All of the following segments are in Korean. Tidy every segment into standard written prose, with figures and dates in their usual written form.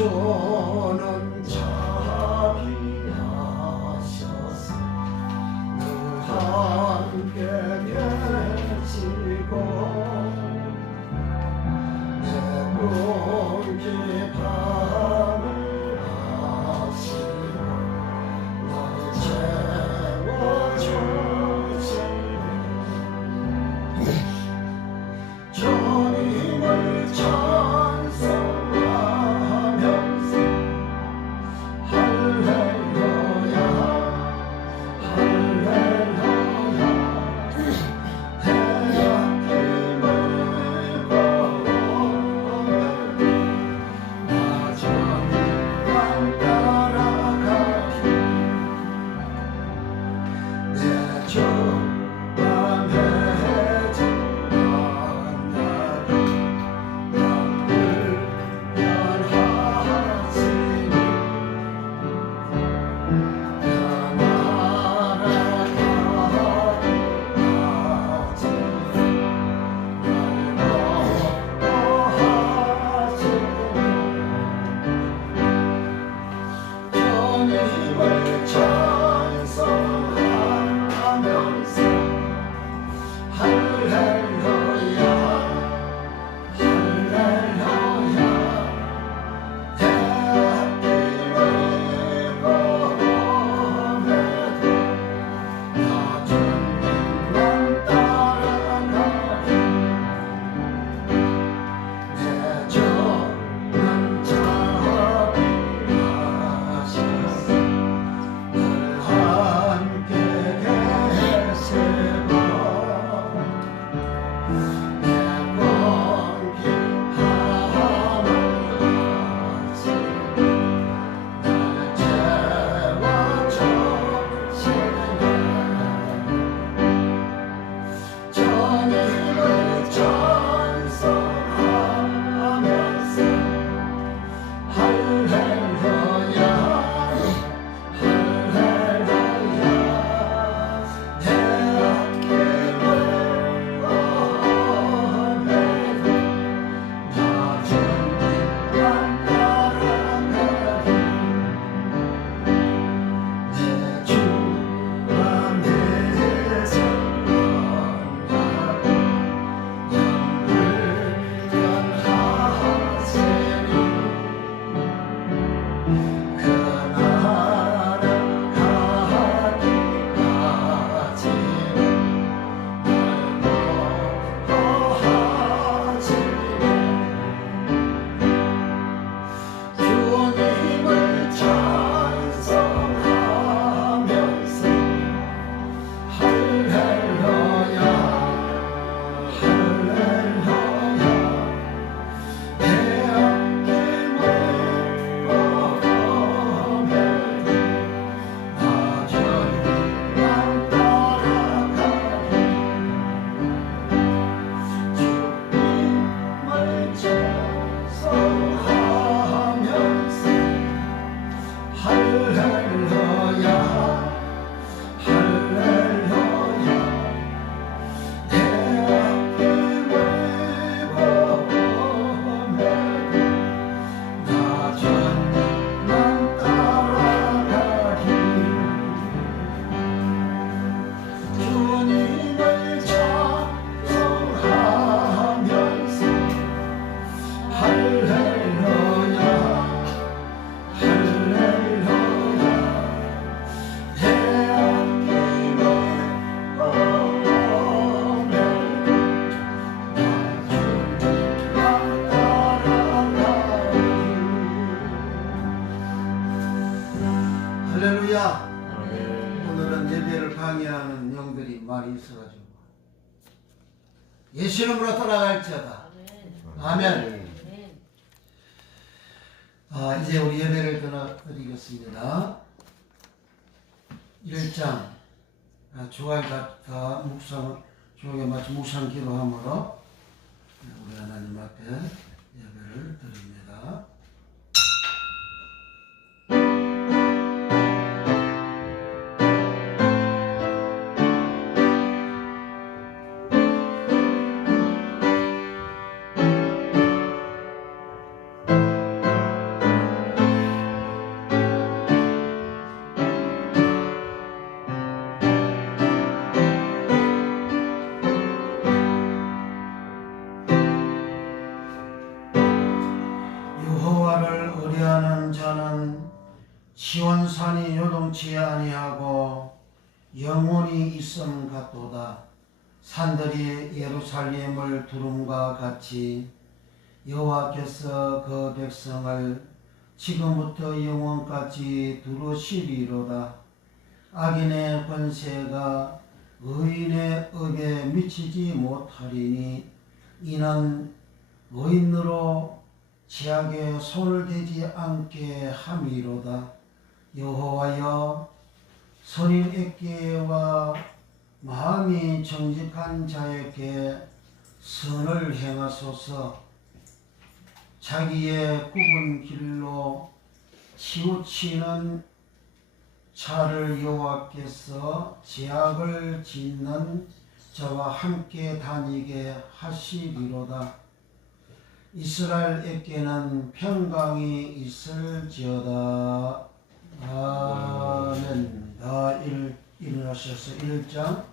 주는 자비하셔서 늘 함께 계시고 내 꿈기 밤을 하시고 나를 채워주시네 주님을 찬송하면서 할렐루야 할렐루야 대학길을 걸어오면 나 주님만 따라가리 내 주가 맺은 만나리 나를 변하시니 주님을 찬송하면서 할렐루야 할렐루야 대학길을 걸어오면도 나 주님만 따라가리 내 주는 자비하셔서 늘 함께 계시고 내 꿈기 밤을 하시고 나를 채워주시네 주님을 찬송하면서 할렐루야 할렐루야 대학길을 걸어오면 나 주님만 따라가리 내 주가 맺은 만나리 영불변하시니 그 나라 가기까지는 날 보호하시네 주님을 찬송하면서 할렐루야 할렐루야 대학길을 걸어오면 나 주님만 따라가리 주님을 찬송하면서 할렐루야 할렐루야 대학길을 걸어오면 나 주님만 따라가리 주님을 찬송하면서 할렐루야 할렐루야 대학길을 걸어오면 나 주님만 따라가리 할렐루야 오늘은 예배를 방해하는 영들이 많이 있어가지고 예수 이름으로 떠나갈지어다 아멘. 이제 우리 예배를 드리겠습니다. 1장 주일 다 묵상 주일에 마치 묵상 기도함으로 우리 하나님 앞에 예배를 드립니다. 노래하는 자는 시온산이 요동치 아니하고 영원히 있음 같도다. 산들이 예루살렘을 두름과 같이 여호와께서 그 백성을 지금부터 영원까지 두루시리로다. 악인의 권세가 의인의 업에 미치지 못하리니 이는 의인으로 지악에 손을 대지 않게 함이로다. 여호와여, 선인에게와 마음이 정직한 자에게 선을 행하소서. 자기의 굽은 길로 치우치는 자를 여호와께서 제약을 짓는 저와 함께 다니게 하시리로다. 이스라엘에게는 평강이 있을지어다. 아멘. 다 일어나셔서 1장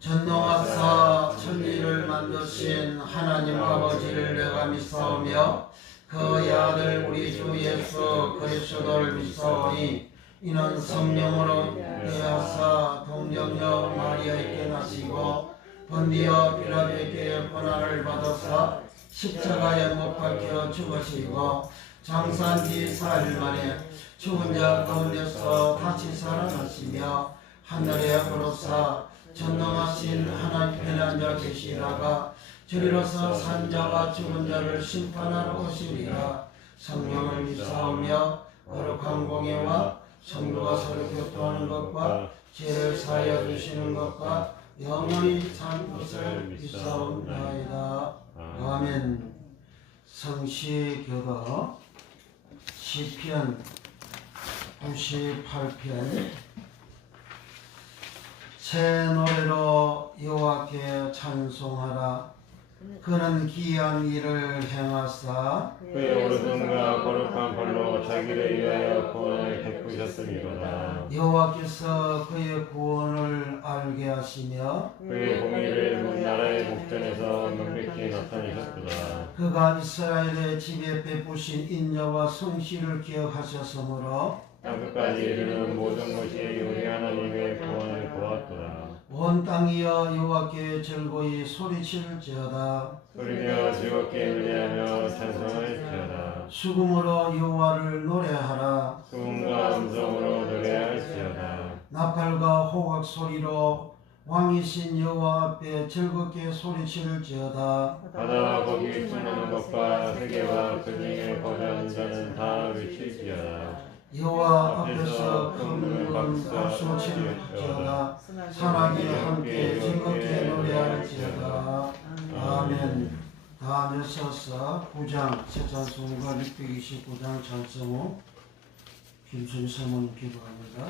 전능하사 천지를 만드신 하나님 아버지를 내가 믿사오며 그의 아들 우리 주 예수 그리스도를 믿사오니 이는 성령으로 예하사 동정녀 마리아에게 나시고 본디오 빌라도에게 고난을 받아사 십자가에 못 박혀 죽으시고 장사한 뒤 4일 만에 죽은 자 가운데서 다시 살아나시며 하늘에 오르사 전능하신 하나님 편에 앉아 계시다가 저리로서 산자와 죽은 자를 심판하러 오시리라. 성령을 믿사오며 거룩한 공예와 성도가 서로 교통하는 것과 죄를 사하여 주시는 것과 영원히 산 것을 믿사옵나이다. 아멘. 성시교도 시편 98편 새 노래로 여호와께 찬송하라. 그는 기이한 일을 행하사 그의 오르심과 거룩한 벌로 자기를 위하여 구원을 베푸셨음이로다. 여호와께서 그의 구원을 알게 하시며 그의 공의를 문 나라의 목전에서 명백히 나타내셨도다. 그가 이스라엘의 집에 베푸신 인자와 성실을 기억하셨으므로 땅끝까지 이르는 모든 것이 우리 하나님의 구원을 보았도다. 온 땅이여 여호와께 즐거이 소리칠지어다. 소리내어 즐겁게 노래하며 찬송할지어다. 수금으로 여호와를 노래하라. 수금과 음성으로 노래할지어다. 나팔과 호각 소리로 왕이신 여호와 앞에 즐겁게 소리칠지어다. 바다와 거기 숨는 것과 세계와 그 중에 거주하는 자는 다 외칠지어다. 여호와 앞에서 큰 박수 칠지어다. 산악이 함께 즐겁게 노래할지어다. 아멘. 다 앉으셔서 9장 새찬송가 629장 찬송 후 김순희 사모님 기도합니다.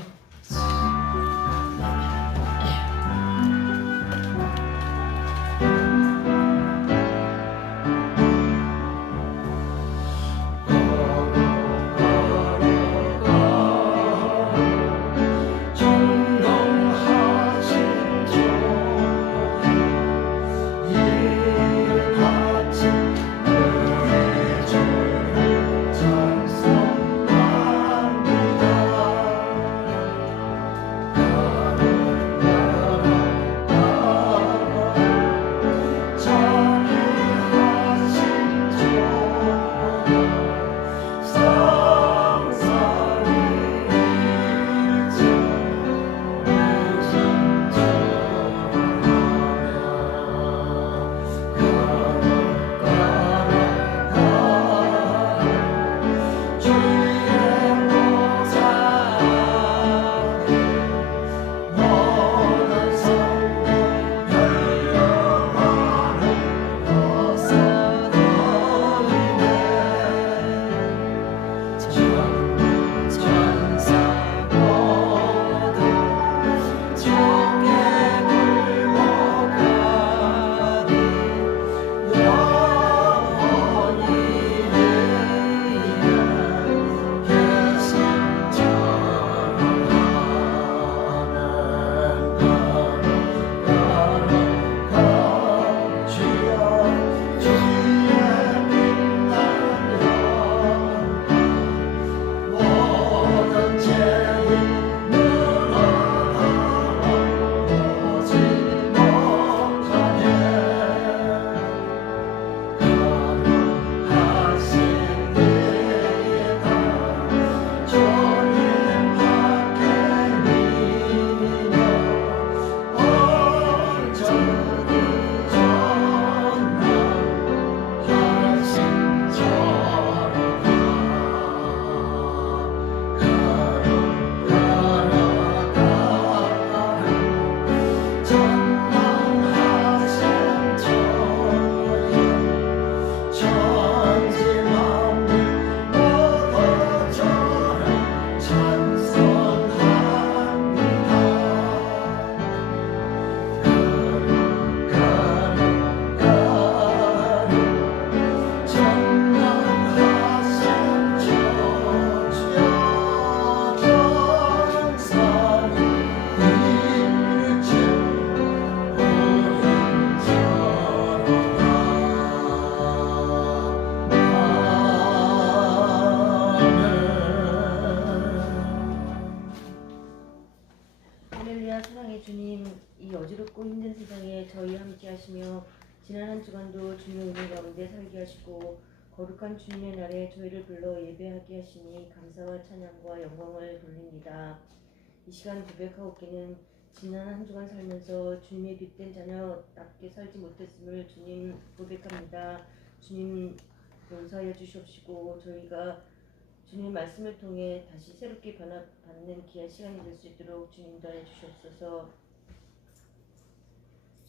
할렐루야 사랑의 주님, 이 어지럽고 힘든 세상에 저희와 함께 하시며 지난 한 주간도 주님의 은혜 가운데 살게 하시고 거룩한 주님의 날에 저희를 불러 예배하게 하시니 감사와 찬양과 영광을 돌립니다. 이 시간 고백하옵기는 지난 한 주간 살면서 주님의 빛된 자녀답게 살지 못했음을 주님 고백합니다. 주님 용서하여 주시옵시고 저희가 주님 말씀을 통해 다시 새롭게 변화받는 귀한 시간이 될 수 있도록 주님 인도하여 주시옵소서.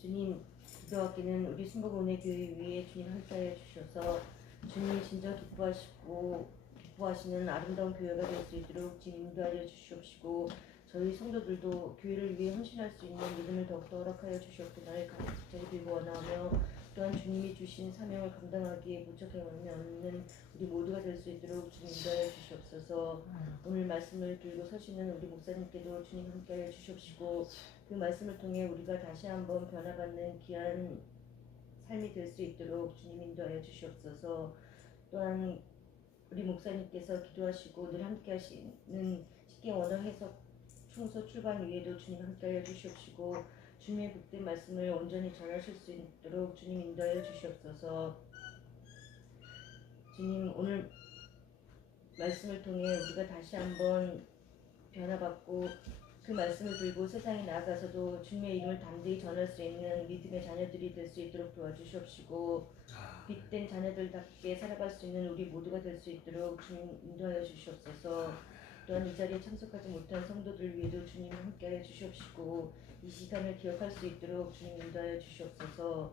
주님 기도하기는 우리 순복은혜교회 위에 주님 함께하여 주셔서 주님이 진정 기뻐하시는 아름다운 교회가 될 수 있도록 주님 인도하여 주시옵시고 저희 성도들도 교회를 위해 헌신할 수 있는 믿음을 더욱더 허락하여 주시옵기를 간절히 빌고 원하며 또한 주님이 주신 사명을 감당하기에 부족함이 없는 우리 모두가 될 수 있도록 주님 인도하여 주시옵소서. 오늘 말씀을 들고 서시는 우리 목사님께도 주님 함께하여 주시옵시고 그 말씀을 통해 우리가 다시 한번 변화받는 귀한 삶이 될 수 있도록 주님 인도하여 주시옵소서. 또한 우리 목사님께서 기도하시고 늘 함께하시는 십계 원어 해석 충소 출간 위에도 주님 함께하여 주시옵시고 주님의 복된 말씀을 온전히 전하실 수 있도록 주님 인도하여 주시옵소서. 주님 오늘 말씀을 통해 우리가 다시 한번 변화받고 그 말씀을 들고 세상에 나아가서도 주님의 이름을 담대히 전할 수 있는 믿음의 자녀들이 될 수 있도록 도와주시옵시고 빛된 자녀들답게 살아갈 수 있는 우리 모두가 될 수 있도록 주님 인도하여 주시옵소서. 또한 이 자리에 참석하지 못한 성도들 위에도 주님 함께하여 주시옵시고 이 시간을 기억할 수 있도록 주님 인도하여 주시옵소서.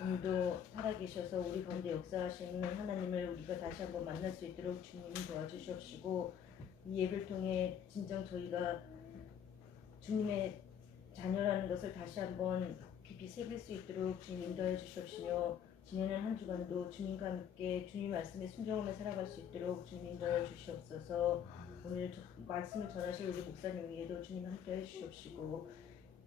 오늘도 살아계셔서 우리 가운데 역사하시는 하나님을 우리가 다시 한번 만날 수 있도록 주님 도와주시옵시고 이 예배를 통해 진정 저희가 주님의 자녀라는 것을 다시 한번 깊이 새길 수 있도록 주님 인도하여 주시옵시며 지내는 한 주간도 주님과 함께 주님 말씀에 순종하며 살아갈 수 있도록 주님 인도하여 주시옵소서. 오늘 말씀을 전하실 우리 목사님 위에도 주님 함께해 주시옵시고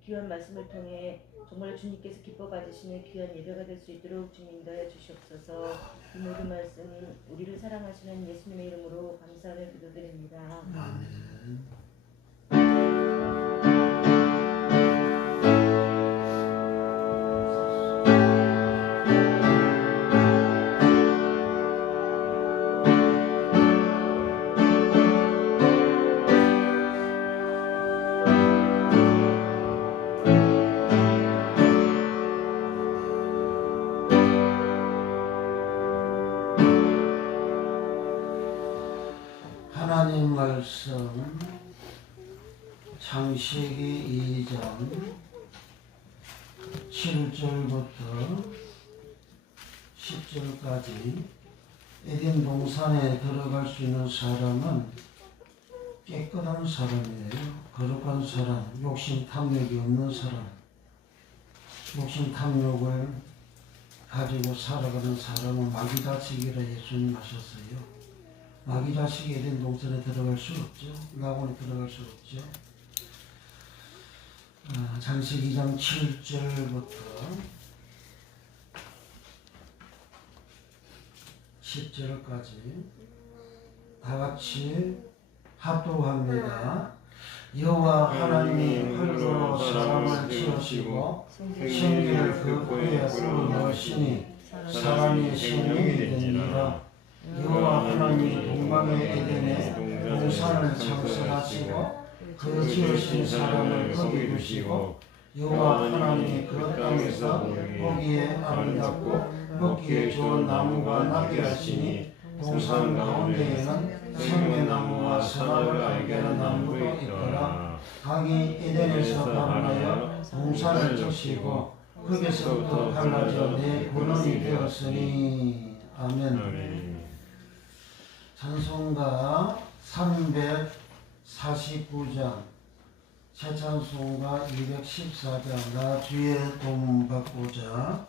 귀한 말씀을 통해 정말 주님께서 기뻐 받으시는 귀한 예배가 될 수 있도록 주님 인도하여 주시옵소서. 이 모든 말씀 우리를 사랑하시는 예수님의 이름으로 감사하며 기도드립니다. 아멘. 하나님 말씀 창세기 2장 7절부터 10절까지 에덴 동산에 들어갈 수 있는 사람은 깨끗한 사람이에요. 거룩한 사람, 욕심 탐욕이 없는 사람, 욕심 탐욕을 가지고 살아가는 사람은 마귀 자식이라 예수님 하셨어요. 마귀 자식이 에덴 동산에 들어갈 수 없죠. 낙원에 들어갈 수 없죠. 창세기 2장 7절부터 10절까지 다 같이 합독합니다. 여호와 하나님이 흙으로 사람을 지으시고 생기를 그 흙에 불어넣으시니 사람이 생명이 되니라. 여호와 하나님이 동방의 에덴에 동산을 창설하시고 그 지으신 사람을 거기 두시고 여호와 하나님이 그 땅에서 보기에 아름답고 먹기에 좋은 나무가 나게 하시니 동산 가운데에는 생명나무와 선악을 알게 하는 나무도 있더라. 각이 에덴에서 발원하여 동산을 적시고 거기서부터 갈라져 내 근원이 되었으니. 아멘. 찬송가 349장, 새찬송가 214장, 나 주의 도움 받고자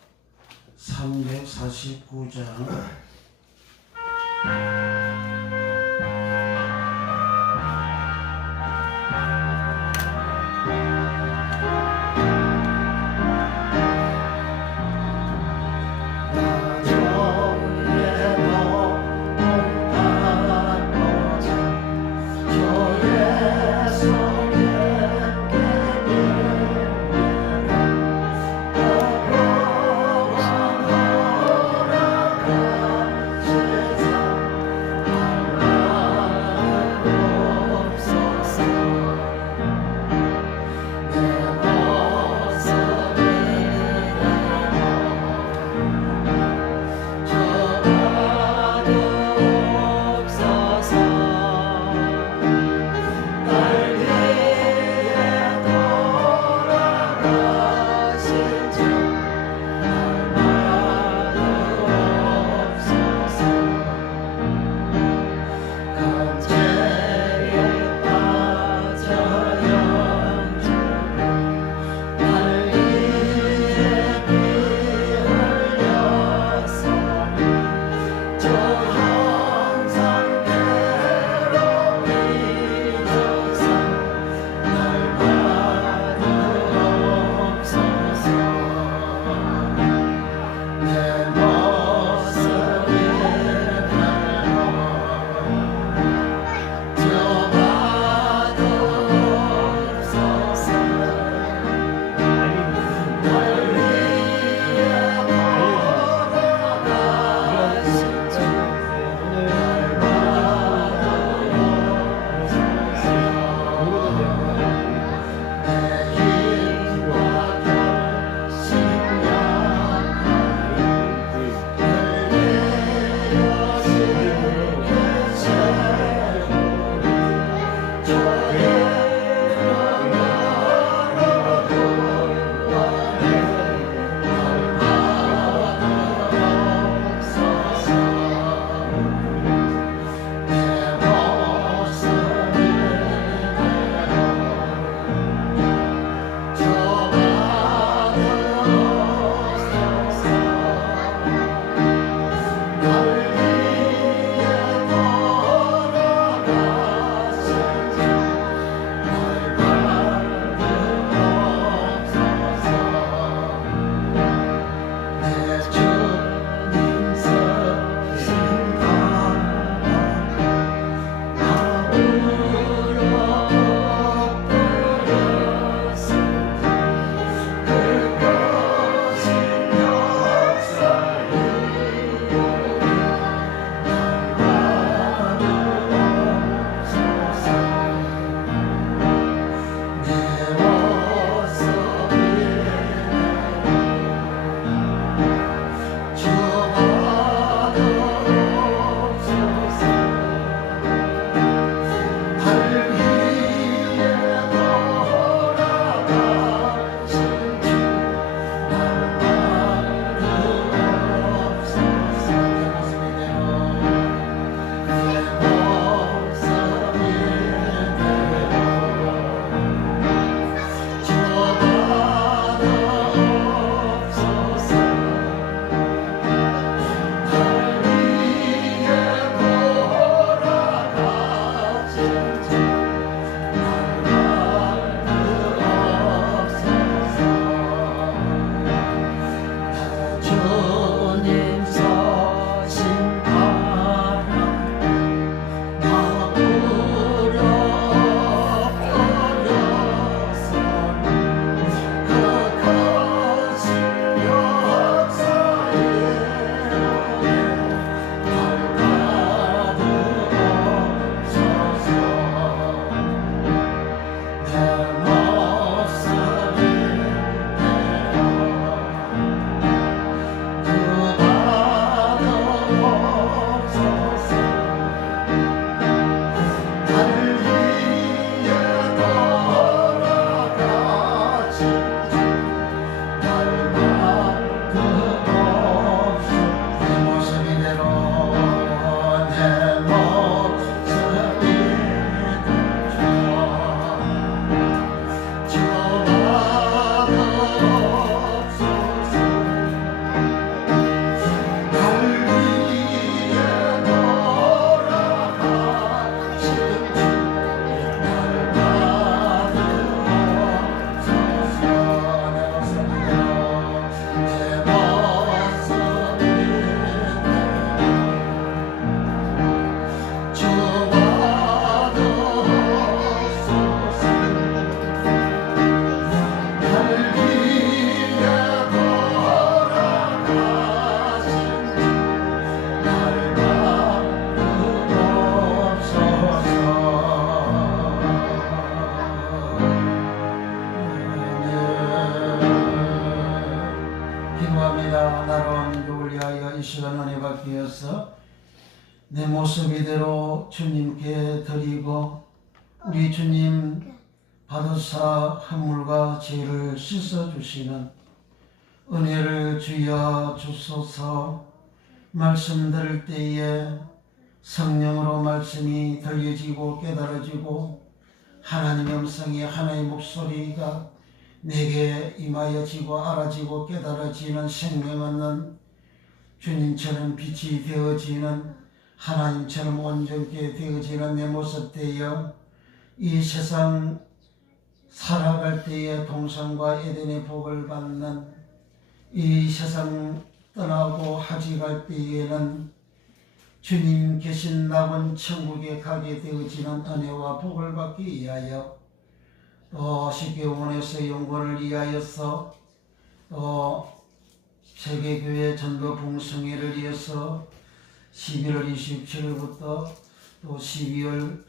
349장. 바뀌어서 내 모습 이대로 주님께 드리고 우리 주님 받으사 한물과 죄를 씻어주시는 은혜를 주여 주소서. 말씀 들을 때에 성령으로 말씀이 들려지고 깨달아지고 하나님의 음성이 하나님의 목소리가 내게 임하여지고 알아지고 깨달아지는 생명 얻는 주님처럼 빛이 되어지는 하나님처럼 온전케 되어지는 내 모습 되어 이 세상 살아갈 때에 동산과 에덴의 복을 받는 이 세상 떠나고 하지 갈 때에는 주님 계신 남은 천국에 가게 되어지는 은혜와 복을 받기 위하여 또 십계원에서 영권을 위하여서 또 세계교회 전도 봉성회를 위해서 11월 27일부터 또 12월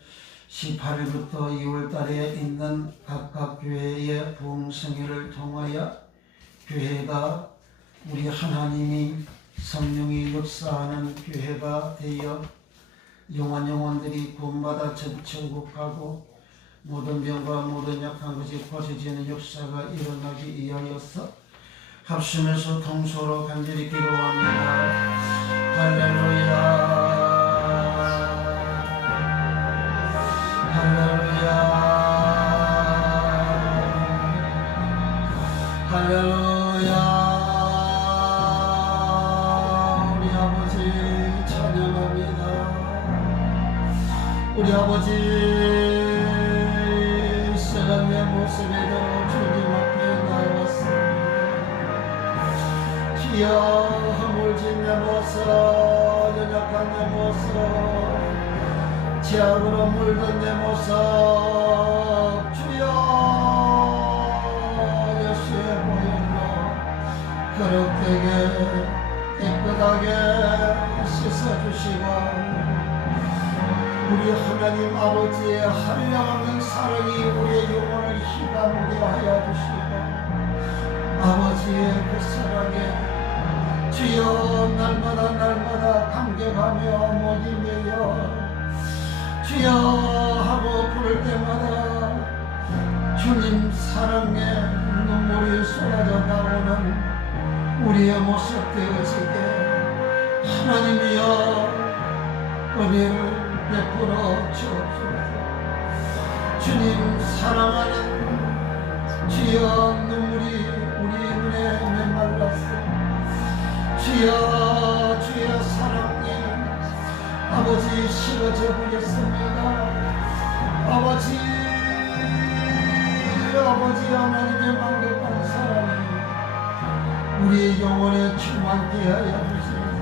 18일부터 2월 달에 있는 각각 교회의 봉성회를 통하여 교회가 우리 하나님이 성령이 역사하는 교회가 되어 영혼들이 구원받아 천국 가고 모든 병과 모든 약한 것이 고쳐지는 역사가 일어나기 위하여서 합심해서 통소로 간절히 기도합니다. 할렐루야 할렐루야 할렐루야. 우리 아버지 찬양합니다. 우리 아버지 썩은 내 모습에도 주님 앞에 나왔습니다. 주여 허물진 내 모습 연약한 내 모습 죄악으로 물든 내 모습 주여 예수의 보혈로 거룩되게 깨끗하게 씻어주시고 우리 하나님 아버지의 한량없는 사랑이 우리의 영혼을 희감하게 하여 주시고 아버지의 그 사랑에 주여 날마다 감격하며 목이 메여 주여 하고 부를 때마다 주님 사랑에 눈물이 쏟아져 나오는 우리의 모습 되어지게 하나님이여 은혜를 베풀어 주옵소서. 주님 사랑하는 주여 눈물이 우리 눈에 메말랐어. 주여 주의 사랑이 아버지 식어져 버렸습니다. 아버지 하나님의 만극한 사랑이 우리 영혼에 충만케 하여 주시옵소서.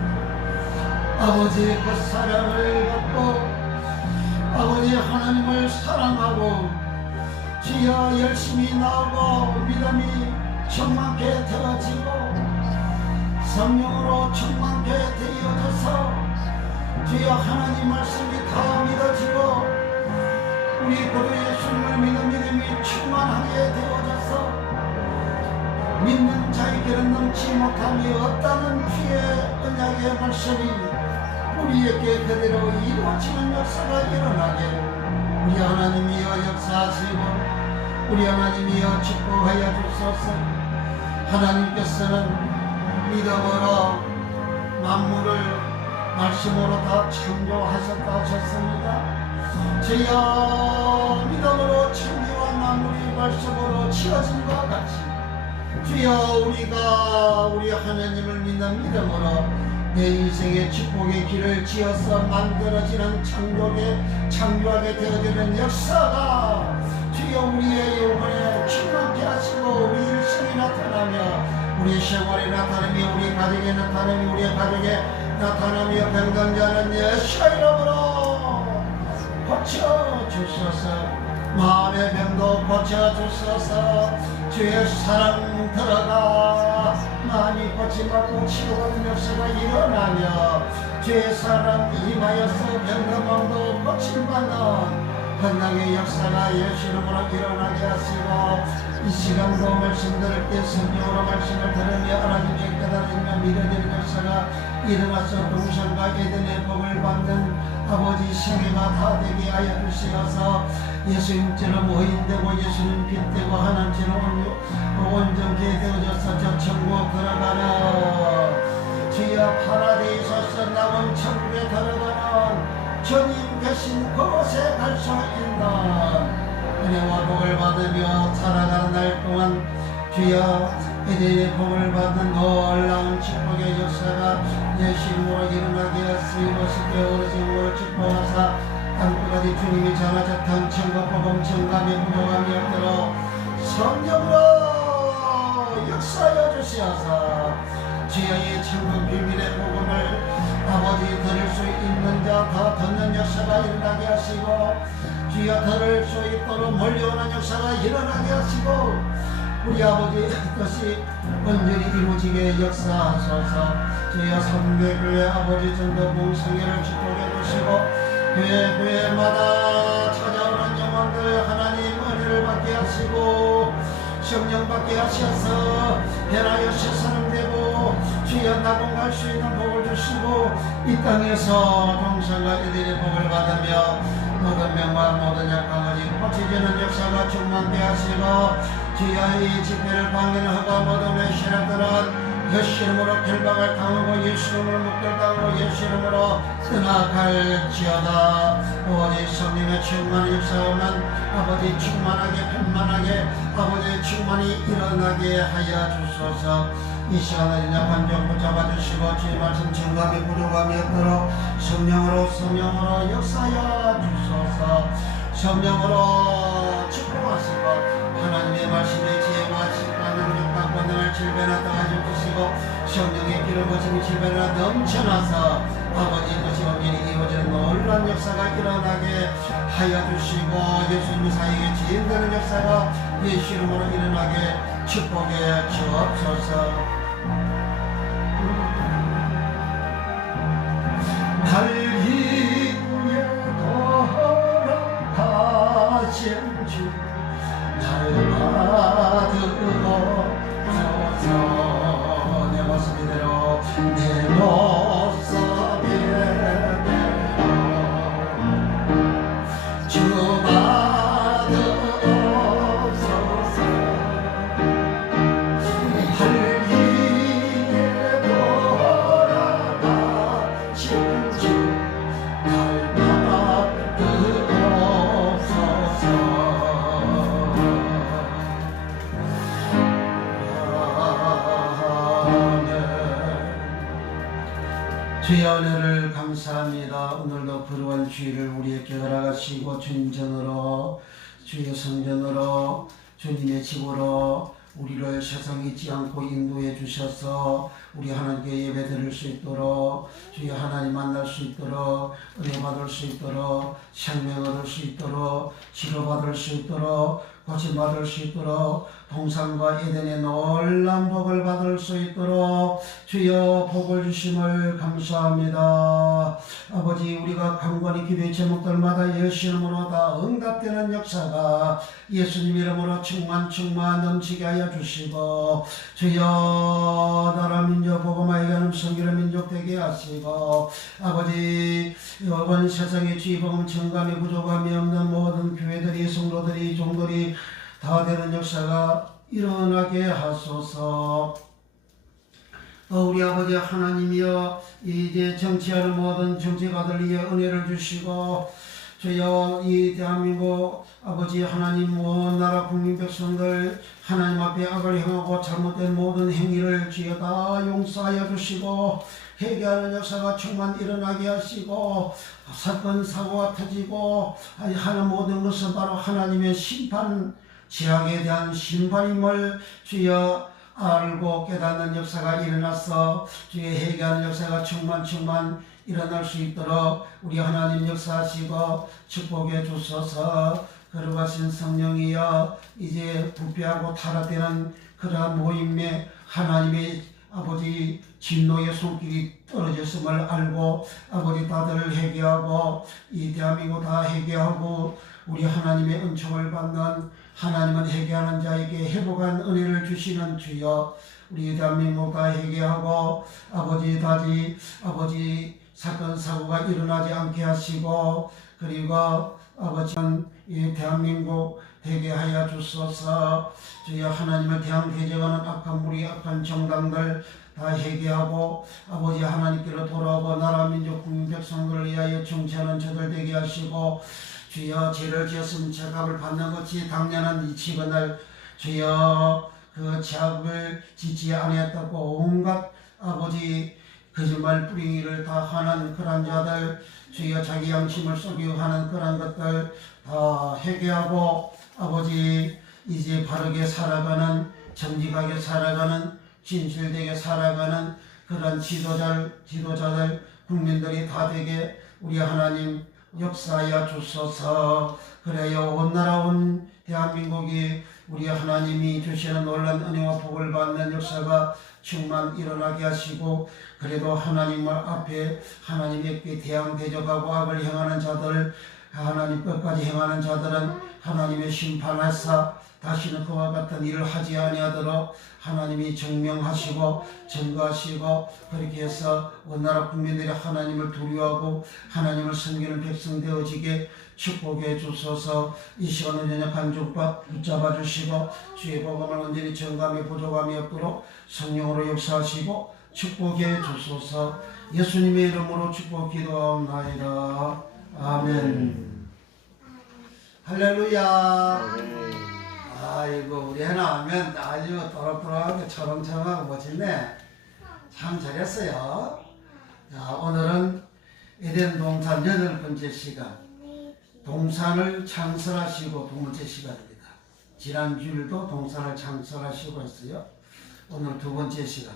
아버지의 그 사랑을 받고 아버지 하나님을 사랑하고 주여 열심히 나오고 믿음이 충만케 되어지고 성령으로 충만케 되어져서 주여 하나님 말씀이 더 믿어지고 우리 그도 예수님을 믿는 믿음이 충만하게 되어져서 믿는 자에게는 넘치 못함이 없다는 주의 언약의 말씀이 우리에게 그대로 이루어지는 역사가 일어나게 우리 하나님이여 역사하시고 우리 하나님이여 축복하여 주소서. 하나님께서는 믿음으로 만물을 말씀으로 다 창조하셨다 하셨습니다. 주여 믿음으로 창조와 만물이 말씀으로 지어진 것 같이 주여 우리가 우리 하나님을 믿는 믿음으로 내 인생의 축복의 길을 지어서 만들어지는 창조하게 되어지는 역사가 주여 우리의 영혼에 충만케 하시고 우리 일생에 나타나며 우리 생활에 나타나며 우리 가정에 나타나며 우리의 가족에 나타나며 병든자는 예수의 이름으로 고쳐주소서. 마음의 병도 고쳐주소서. 주의 사랑 들어가 많이 고침받고 치료받는 역사가 일어나며 주의 사랑 임하여서 병든 마음도 고침받는 건강의 역사가 예수 이름으로 일어나게 하시고 이 시간도 말씀 들을 때 성령으로 말씀을 들으며 하나님의 깨달으며 믿어지는 역사가 일어나서 동산과 에덴의 복을 받는 아버지 생애가 다 되게 하여 주시어서 예수님처럼 의인되고 예수님 빛되고 하나님처럼 온전케 되어져서 저 천국 들어가는 주여 파라데이소서 남은 천국에 들어가는 주님 계신 그곳에 갈 수 있는 은혜와 복을 받으며 살아가는 날 동안 주여 에덴의 복을 받는 놀라운 축복의 역사가 예수님으로 일어나게 하시니 멋있게 어르신으로 축복하사 땅끝까지 주님이 전하셨던 천국 복음 청감에 부족함이 없도록 성령으로 역사하여 주시어서 주여 이 천국 비밀의 복음을 아버지 들을 수 있는 자 더 듣는 역사가 일어나게 하시고 주여 들을 수 있도록 몰려오는 역사가 일어나게 하시고 우리 아버지 것이 온전히 이루어지게 역사하소서. 주여 선배교회 아버지 전도봉 성회를 축복해 주시고 교회마다 찾아오는 영혼들 하나님 은혜를 받게 하시고 성령 받게 하셔서 변하여 세상되고 주여 낙원 갈 수 있는 복을 주시고 이 땅에서 동산과 이들의 복을 받으며 모든 명과 모든 약함을 고치지는 역사가 충만케 하시고 주여 이 집회를 방해하고 모든 메시아들은 예수 이름으로 결박을 당하고 예수 이름으로 목결당하고 예수 이름으로 떠나갈지어다. 아버지 성령의 충만한 역사오면 아버지 충만하게 편만하게 아버지 충만히 일어나게 하여 주소서. 이 시간을 약한 점 붙잡아주시고 주의 말씀 증감이 부족함이 없도록 성령으로 역사하여 주소서. 성령으로 축복하시고 하나님의 말씀의 지혜와 직과 능력과 권능을 질변하다 가져주시고 성령의 기름 부심이 질변하다 넘쳐나서 아버지 것이 엄연히 이루어지는 놀라운 역사가 일어나게 하여 주시고 예수님 사이에 지인되는 역사가 예수 이름으로 일어나게 축복해 주옵소서. 달리에 걸어가신 주 받으옵소서. 내 모습 이대로 내 모습 이대로 주 받으옵소서. 달리에 돌아가신 주 주의 은혜를 감사합니다. 오늘도 거룩한 주일을 우리에게 허락하시고 주님 전으로 주의 성전으로 주님의 집으로 우리를 세상 잊지 않고 인도해 주셔서 우리 하나님께 예배 드릴 수 있도록 주의 하나님 만날 수 있도록 은혜 받을 수 있도록 생명 얻을 수 있도록 치료받을 수 있도록 고침받을 수 있도록 동산과 에덴의 놀라운 복을 받을 수 있도록 주여 복을 주심을 감사합니다. 아버지 우리가 간구하는 기도의 제목들마다 예수 이름으로 다 응답되는 역사가 예수님 이름으로 충만 넘치게 하여 주시고 주여 나라 민족 복음화에 가는 성결의 민족 되게 하시고 아버지 이번 세상의 주의복음 청감이 부족함이 없는 모든 교회들이 성도들이 종들이 다 되는 역사가 일어나게 하소서. 우리 아버지 하나님이여 이제 정치하는 모든 정치가들 위해 은혜를 주시고 주여 이 대한민국 아버지 하나님 온 나라 국민 백성들 하나님 앞에 악을 행하고 잘못된 모든 행위를 주여 다 용서하여 주시고 회개하는 역사가 충만 일어나게 하시고 사건 사고가 터지고 하는 모든 것은 바로 하나님의 심판 재앙에 대한 심판임을 주여 알고 깨닫는 역사가 일어나서 주의 회개하는 역사가 충만 일어날 수 있도록 우리 하나님 역사하시고 축복해 주소서. 거룩하신 성령이여 이제 부패하고 타락되는 그러한 모임에 하나님의 아버지 진노의 손길이 떨어졌음을 알고 아버지 다들 회개하고 이 대한민국 다 회개하고 우리 하나님의 은총을 받는 하나님은 회개하는 자에게 회복한 은혜를 주시는 주여 우리 대한민국 다 회개하고 아버지 사건 사고가 일어나지 않게 하시고 그리고 아버지는 이 대한민국 회개하여 주소서. 주여 하나님을 대항대적하는 악한 무리 악한 정당들 다 회개하고 아버지 하나님께로 돌아오고 나라 민족 국민 백성들을 위하여 정치하는 저들 되게 하시고 주여 죄를 지었으면 죄값을 받는 것이 당연한 이 지금날 주여 그 죄악을 짓지 아니했다고 온갖 아버지 거짓말 뿌리기를 다 하는 그런 자들 주여 자기 양심을 쏘기고 하는 그런 것들 다 회개하고 아버지 이제 바르게 살아가는 정직하게 살아가는 진실되게 살아가는 그런 지도자들 국민들이 다 되게 우리 하나님 역사하여 주소서. 그래요 온 나라 온 대한민국이 우리 하나님이 주시는 놀라운 은혜와 복을 받는 역사가 충만 일어나게 하시고 그래도 하나님 앞에 하나님에게 대항대적하고 악을 행하는 자들 하나님 끝까지 행하는 자들은 하나님의 심판하사 다시는 그와 같은 일을 하지 아니하도록 하나님이 증명하시고 증거하시고 그렇게 해서 온 나라 국민들이 하나님을 두려워하고 하나님을 섬기는 백성 되어지게 축복해 주소서. 이 시간을 연약한 족박 붙잡아 주시고 주의 복음을 온전히 정감이 부족함이 없도록 성령으로 역사하시고 축복해 주소서. 예수님의 이름으로 축복 기도하옵나이다. 아멘. 할렐루야. 아이고 우리 해나하면 아주 또록또록하고 초롱초롱하고 멋지네. 참 잘했어요. 자, 오늘은 에덴 동산 8번째 시간 동산을 창설하시고 2번째 시간입니다. 지난주일도 동산을 창설하시고 했어요. 오늘 2번째 시간.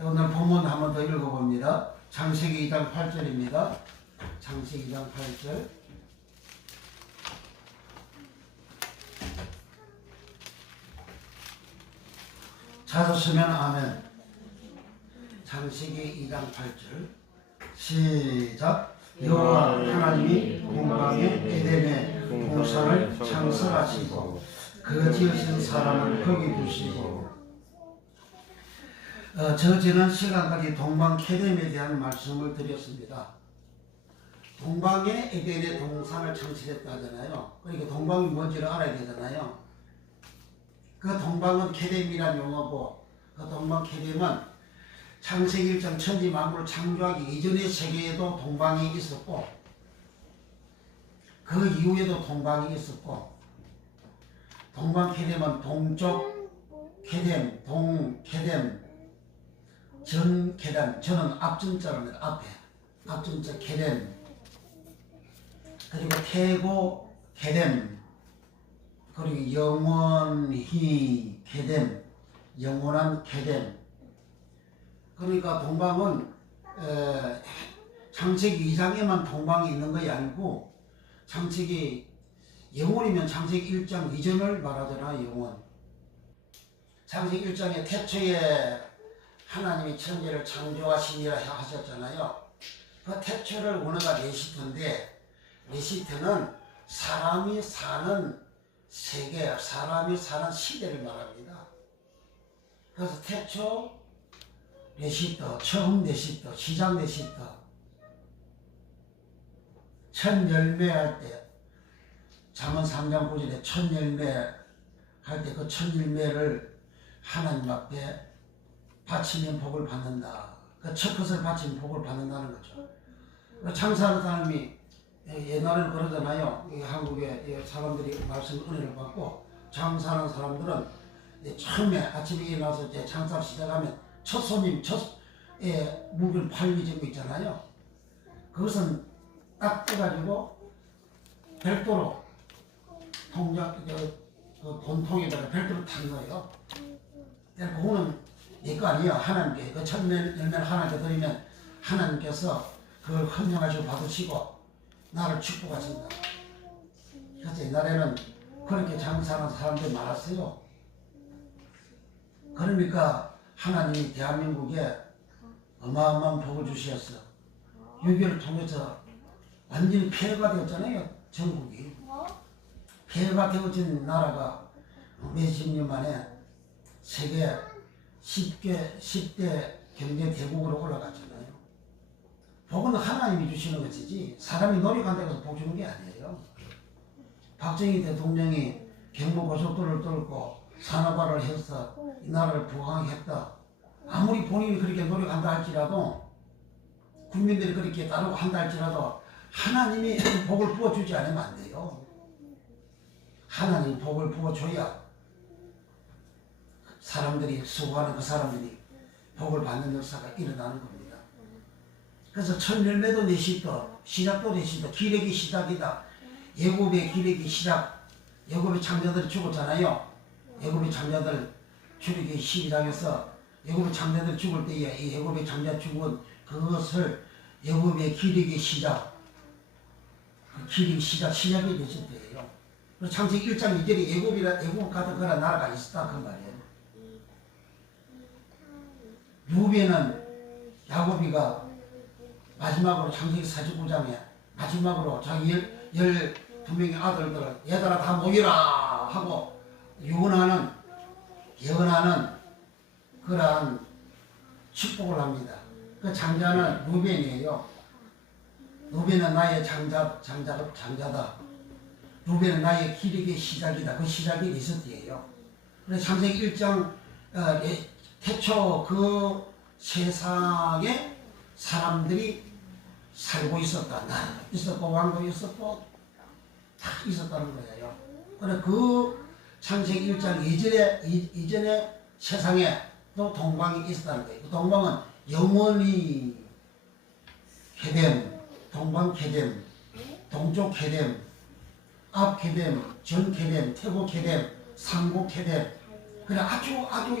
오늘 본문 한 번 더 읽어봅니다. 창세기 2장 8절입니다. 창세기 2장 8절. 찾았으면 아멘. 창세기 2장 8절 시작. 여호와 하나님이 동방의 에덴에 동산을 창설하시고 그 지으신 사람을 거기 두시고 저 지난 시간까지 동방 케뎀에 대한 말씀을 드렸습니다. 동방의 에덴에 동산을 창설했다 하잖아요. 그러니까 동방이 뭔지를 알아야 되잖아요. 그 동방은 케뎀이라는 용어고 그 동방 케뎀은 창세기 1장 천지 만물을 창조하기 이전의 세계에도 동방이 있었고 그 이후에도 동방이 있었고 동방 케뎀은 동쪽 케뎀, 동 케뎀, 전 케뎀, 저는 앞전자입니다. 앞에 앞전자 케뎀 그리고 태고 케뎀 그리고 영원히 케뎀, 영원한 케뎀. 그러니까 동방은 창세기 2장에만 동방이 있는 것이 아니고 창세기 영원이면 창세기 1장 이전을 말하잖아요. 영원. 창세기 1장에 태초에 하나님이 천지를 창조하시니라 하셨잖아요. 그 태초를 원어가 레시트인데 레시트는 사람이 사는 세계, 사람이 사는 시대를 말합니다. 그래서 태초 레시터, 처음 레시터, 시작 레시터. 첫 열매 할 때, 잠언 3장 9절에 첫 열매 할 때 그 첫 열매를 하나님 앞에 바치면 복을 받는다. 그 첫 것을 바치면 복을 받는다는 거죠. 창사하는 사람이 옛날에는 그러잖아요. 한국의 사람들이 말씀 은혜를 받고 장사하는 사람들은 처음에 아침에 일어나서 이제 장사 시작하면 첫 손님, 무기를 팔기 정도 있잖아요. 그것은 딱 떼가지고 별도로 돈통에다가 별도로 탄 거예요. 그거는 내 거 아니에요. 하나님께. 그 첫 열매를 하나님께 드리면 하나님께서 그걸 헌정하시고 받으시고 나를 축복하신다. 그래서 옛날에는 그렇게 장사하는 사람들이 많았어요. 그러니까 하나님이 대한민국에 어마어마한 복을 주셨어. 6.25를 통해서 완전히 폐해가 되었잖아요. 전국이. 폐해가 되어진 나라가 몇십 년 만에 세계 10대 경제 대국으로 올라갔잖아요. 복은 하나님이 주시는 것이지 사람이 노력한다고 해서 복 주는 게 아니에요. 박정희 대통령이 경부고속도로를 뚫고 산업화를 해서 이 나라를 부강하게 했다. 아무리 본인이 그렇게 노력한다 할지라도 국민들이 그렇게 따르고 한다 할지라도 하나님이 복을 부어주지 않으면 안 돼요. 하나님이 복을 부어줘야 사람들이 수고하는 그 사람들이 복을 받는 역사가 일어나는 겁니다. 그래서 첫 열매도 내시도 시작도 내시도 기력이 시작이다. 예굽의 기력이 시작. 예굽의 창자들이 죽었잖아요. 예굽의 창자들 출애굽기 12장에서 예굽의 창자들 죽을 때에 이 예굽의 창자 죽은 그것을 예굽의 기력의 시작, 그 기력의 시작이 되실 때예요. 그래서 창세기 1장 2절에 예굽 같은 그런 나라가 있었다 그 말이에요. 루벤은 야곱이가 마지막으로 창세기 49장에 마지막으로 자기 12명의 아들들을 얘들아 다 모이라 하고 예언하는 그러한 축복을 합니다. 그 장자는 루벤이에요. 루벤은 나의 장자다. 루벤은 나의 기력의 시작이다. 그 시작이 리스트예요. 그래서 창세기 1장 태초 그 세상에 사람들이 살고 있었다. 나라도 있었고 왕도 있었고 다 있었다는 거예요. 그래 그 창세기 1장 이전에 세상에 또 동방이 있었다는 거예요. 그 동방은 영원히 케뎀, 동방 케뎀, 동쪽 케뎀, 앞 케뎀, 전 케뎀, 태고 케뎀, 상고 케뎀. 그래 아주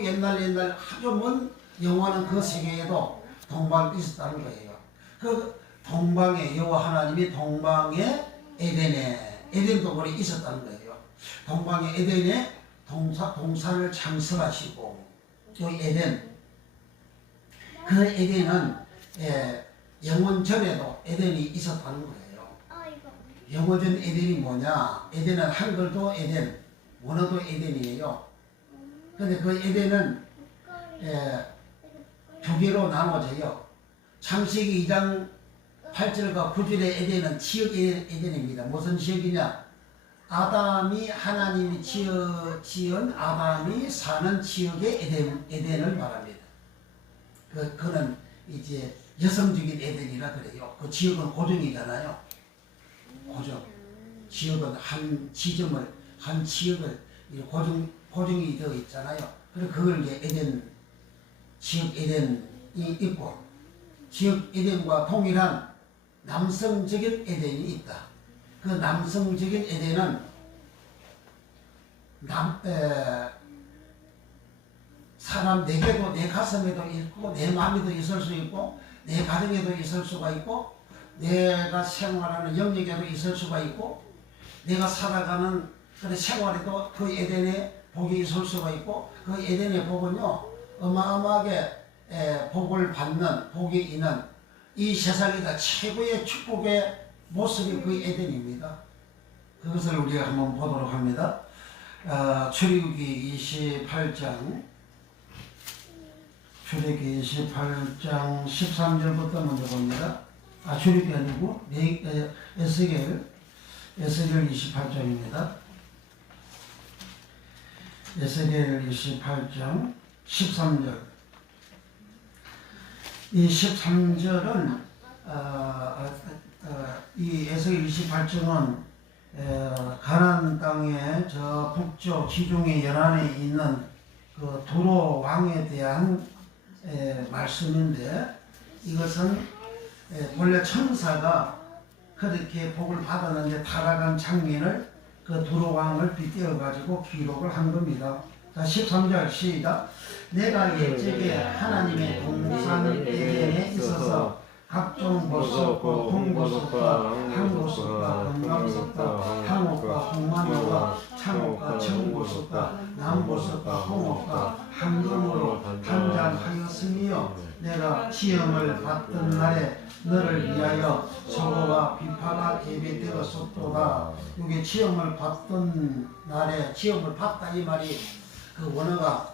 옛날 아주 먼 영원한 그 세계에도 동방이 있었다는 거예요. 그 동방에 여호와 하나님이 동방의 에덴 동굴이 있었다는 거예요. 동방의 에덴에 동산을 창설하시고 또 에덴 그 에덴은 영원 전에도 에덴이 있었다는 거예요. 영원 전 에덴이 뭐냐? 에덴은 한글도 에덴, 원어도 에덴이에요. 근데 그 에덴은 두 개로 나눠져요. 창세기 2장 8절과 9절의 에덴은 지역 에덴입니다. 무슨 지역이냐? 하나님이 지은 아담이 사는 지역의 에덴을 말합니다. 그는 이제 여성적인 에덴이라 그래요. 그 지역은 고정이잖아요. 지역은 한 지역을 고정이 되어 있잖아요. 그래서 그걸 이제 지역 에덴이 있고, 지역 에덴과 동일한 남성적인 에덴이 있다. 그 남성적인 에덴은 사람 내게도 내 가슴에도 있고 내 마음에도 있을 수 있고 내 가정에도 있을 수가 있고 내가 생활하는 영역에도 있을 수가 있고 내가 살아가는 그런 생활에도 그 에덴의 복이 있을 수가 있고 그 에덴의 복은요 어마어마하게 복을 받는 복이 있는 이 세상에다 최고의 축복의 모습이 그 에덴입니다. 그것을 우리가 한번 보도록 합니다. 출애굽기 28장 13절부터 먼저 봅니다. 출애굽기 아니고 에스겔 28장입니다. 에스겔 28장 13절. 이 13절은 이 에스겔 28장은 가나안 땅의 저 북쪽 지중해 연안에 있는 그 두로 왕에 대한 말씀인데 이것은 본래 천사가 그렇게 복을 받았는데 타락한 장면을 그 두로 왕을 빗대어 가지고 기록을 한 겁니다. 자 13절 시작. 내가 옛적에 하나님의 동산 에덴에 있어서 각종 보석과 홍보석과 항보석과 금강석과 항옥과 홍마늘과 창옥과 청보석과 남보석과 홍옥과 황금으로 단장하였으며 내가 시험을 받던 날에 너를 위하여 서로와 비파가 예배되었었도다. 이게 시험을 받던 날에 시험을 받다 이 말이 그 원어가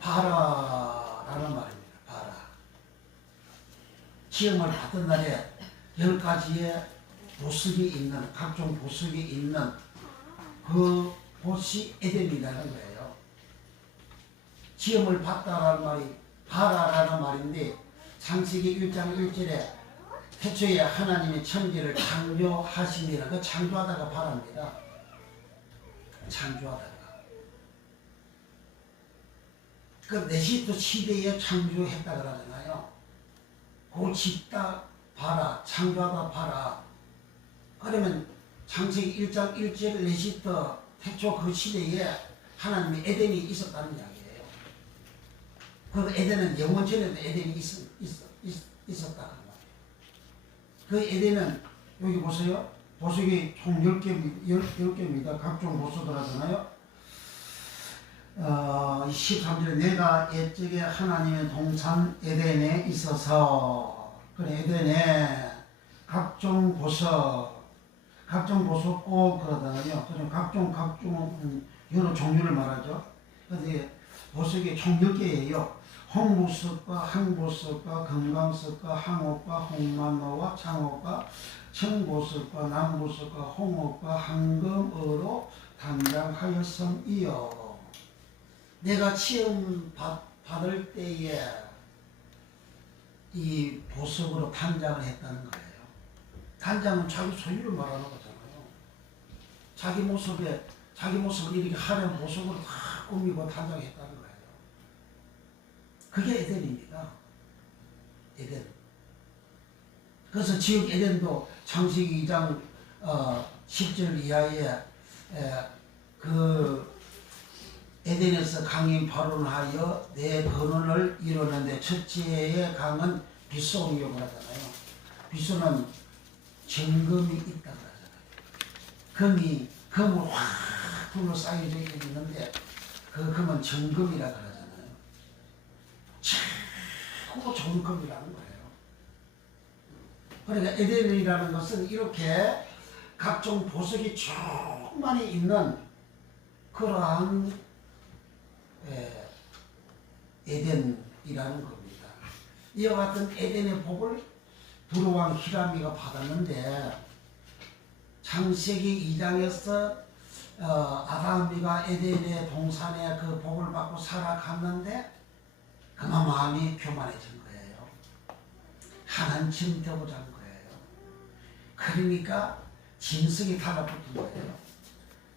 봐라 봐라라는 말입니다. 봐라. 시험을 받던 날에 10가지의 보석이 있는, 각종 보석이 있는 그 곳이 에덴이라는 거예요. 시험을 받다라는 말이 봐라라는 말인데, 창세기 1장 1절에 태초에 하나님의 천지를 창조하시니라. 그 창조하다가 바랍니다. 창조하다가. 그 내시도 시대에 창조했다 그러잖아요. 그 짓다 봐라, 창조하다 봐라. 그러면 창세기 1장 1절 내시도 태초 그 시대에 하나님의 에덴이 있었다는 이야기예요. 그 에덴은 영원 전에도 에덴이 있었다. 그 에덴은 여기 보세요. 보석이 총 10개입니다. 각종 보석을 하잖아요. 13절에 내가 옛적에 하나님의 동산 에덴에 있어서, 그래 에덴에 각종 보석 꼭 그러잖아요. 그럼 각종 여러 종류를 말하죠. 근데 보석이 총 10개예요. 홍보석과 항보석과 금강석과 항옥과 홍만호와 창옥과 청보석과 남보석과 홍옥과 황금으로 단장하였음이요. 내가 시험 받을 때에 이 보석으로 단장을 했다는 거예요. 단장은 자기 소유를 말하는 거잖아요. 자기 모습을 이렇게 하얀 보석으로 다 꾸미고 단장했다는 거예요. 그게 에덴입니다. 에덴. 그래서 지역 에덴도 창세기 2장 10절 이하에 그 에덴에서 강이 발원하여 내 근원을 이루는데 첫째의 강은 빗소이라고 하잖아요. 빗소는 정금이 있다 그러잖아요. 금을 확 둘러싸여져 있는데 그 금은 정금이라 그러잖아요. 최고 좋은 금이라는 거예요. 그러니까 에덴이라는 것은 이렇게 각종 보석이 충만히 있는 그러한 에덴이라는 겁니다. 이와 같은 에덴의 복을 두루왕 히람이가 받았는데, 창세기 2장에서 아담이가 에덴의 동산에 그 복을 받고 살아갔는데 그만 마음이 교만해진 거예요. 하나님 되고자 한 거예요. 그러니까 짐승이 달라붙은 거예요.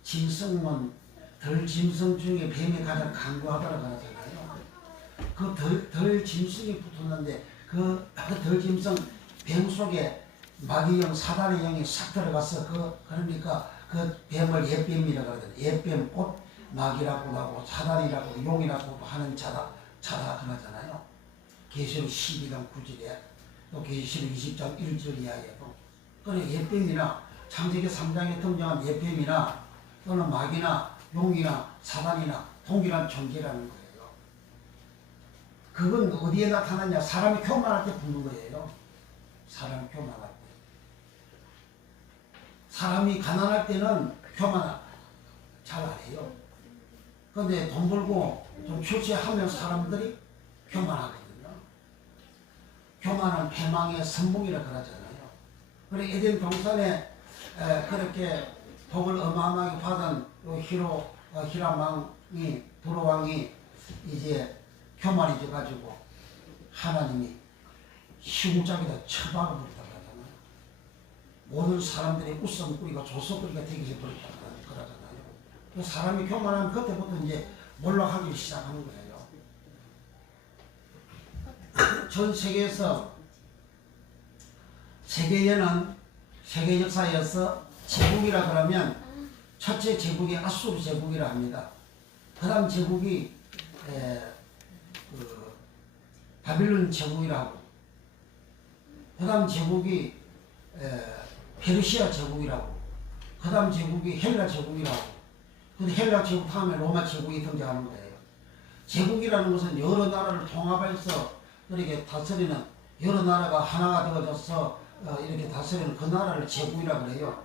짐승은 덜 짐승 중에 뱀이 가장 강구하다라고 하잖아요. 그 덜 짐승이 붙었는데 그 덜 짐승 뱀 속에 마귀형 사단의 영이 싹 들어가서 그러니까 그 뱀을 옛뱀이라고 하거든요. 옛뱀 꽃 마귀라고 하고 사단이라고 용이라고 하는 자다 그러잖아요. 계시록 12장 9절에 또 계시록 20장 1절 이하에도. 그래 옛뱀이나 창세기 3장에 등장한 옛뱀이나 또는 마귀나 용이나 사단이나 동일한 존재라는 거예요. 그건 어디에 나타나냐? 사람이 교만할 때 붙는 거예요. 사람이 교만할 때. 사람이 가난할 때는 교만 잘 안 해요. 그런데 돈 벌고 좀 출세하면 사람들이 교만하거든요. 교만은 패망의 선봉이라 그러잖아요. 그래 에덴 동산에 그렇게 복을 어마어마하게 받은 히람왕이 두루왕이 이제 교만해져 가지고 하나님이 시궁짝에다 처박아 버렸다 그러잖아요. 모든 사람들이 웃음거리가 조소거리가 되게 해버렸다 그러잖아요. 그 사람이 교만하면 그때부터 이제 몰락하기 시작하는 거예요. 전 세계에서 세계에는 세계 역사에서 제국이라 그러면 첫째 제국이 아수르 제국이라 합니다. 그 다음 제국이 바빌론 제국이라고, 그 다음 제국이 페르시아 제국이라고, 그 다음 제국이 헬라 제국이라고, 근데 헬라 제국 다음에 로마 제국이 등장하는 거예요. 제국이라는 것은 여러 나라를 통합해서 이렇게 다스리는, 여러 나라가 하나가 되어져서 이렇게 다스리는 그 나라를 제국이라고 그래요.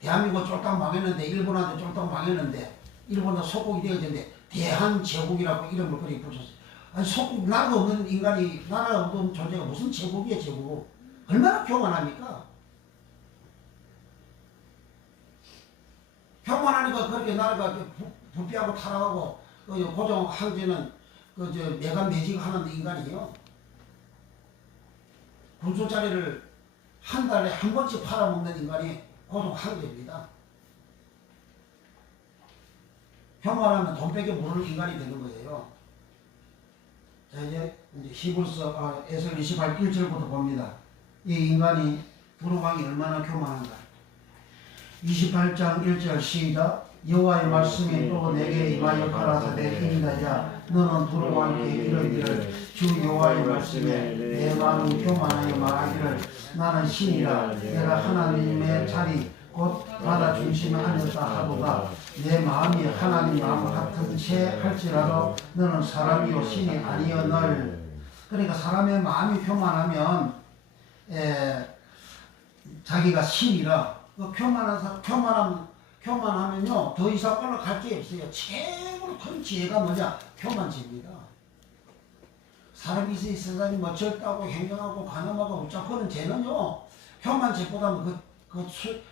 대한민국 쫄딱 망했는데, 일본한테 쫄딱 망했는데, 일본은 속국이 되어졌는데 대한제국이라고 이름을 그리 붙였어요. 아니 나라가 없는 인간이, 나라가 없는 존재가 무슨 제국이에요, 제국. 얼마나 교만합니까? 교만하니까 그렇게 나라가 부패하고 타락하고, 고종 황제는 매간 매직 하는 인간이에요. 군수자리를 한 달에 한 번씩 팔아먹는 인간이 고종 황제입니다. 교만하면 돈 빼기 모르는 인간이 되는 거예요. 자, 이제 히브리서 에서 28 1절부터 봅니다. 이 인간이 부르왕이 얼마나 교만한가. 28장 1절 시작. 여호와의 말씀이 또 내게 임하여 가라사대 이르다야 너는 부르왕에게 이르기를 주 여호와의 말씀에 내 마음이 교만하여 말하기를 나는 신이라 내가 하나님의 자리 곧 바다 중심에 앉았다 하도다. 내 마음이 하나님 마음 같은 채 할지라도 너는 사람이요 신이 아니여널. 그러니까 사람의 마음이 교만하면 자기가 신이라. 교만하면요 더 이상 올라갈 게 없어요. 최고로 큰 지혜가 뭐냐? 교만지입니다. 사람이 이 세상에 뭐 절다고 행정하고 간음하고 웃자고는 죄는요 교만죄보다는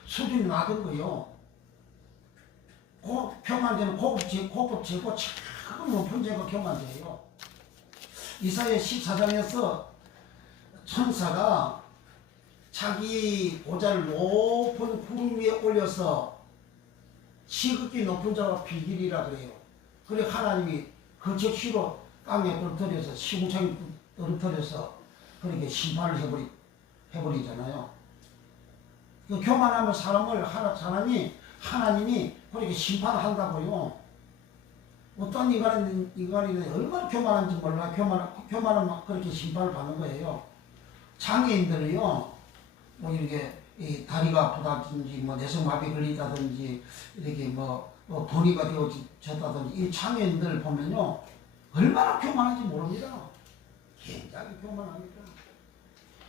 수준이 낮은 거요. 교만죄는 고급죄고 참 높은 죄가 교만죄예요. 이사야 14장에서 천사가 자기 보좌를 높은 구름 위에 올려서 지극히 높은 자가 비길이라 그래요. 그래 하나님이 그 즉시로 땅에 떨어뜨려서 시궁창에 떨어뜨려서 그렇게 심판을 해버리잖아요. 그 교만하면 하나님이 그렇게 심판을 한다고요. 어떤 인간이 얼마나 교만한지 몰라. 교만은 그렇게 심판을 받는 거예요. 장애인들은요, 뭐 이렇게 다리가 아프다든지, 뭐 내성마비 걸리다든지, 이렇게 뭐 돈이가 되어졌다든지, 이 장애인들 보면요, 얼마나 교만한지 모릅니다. 굉장히 교만합니다.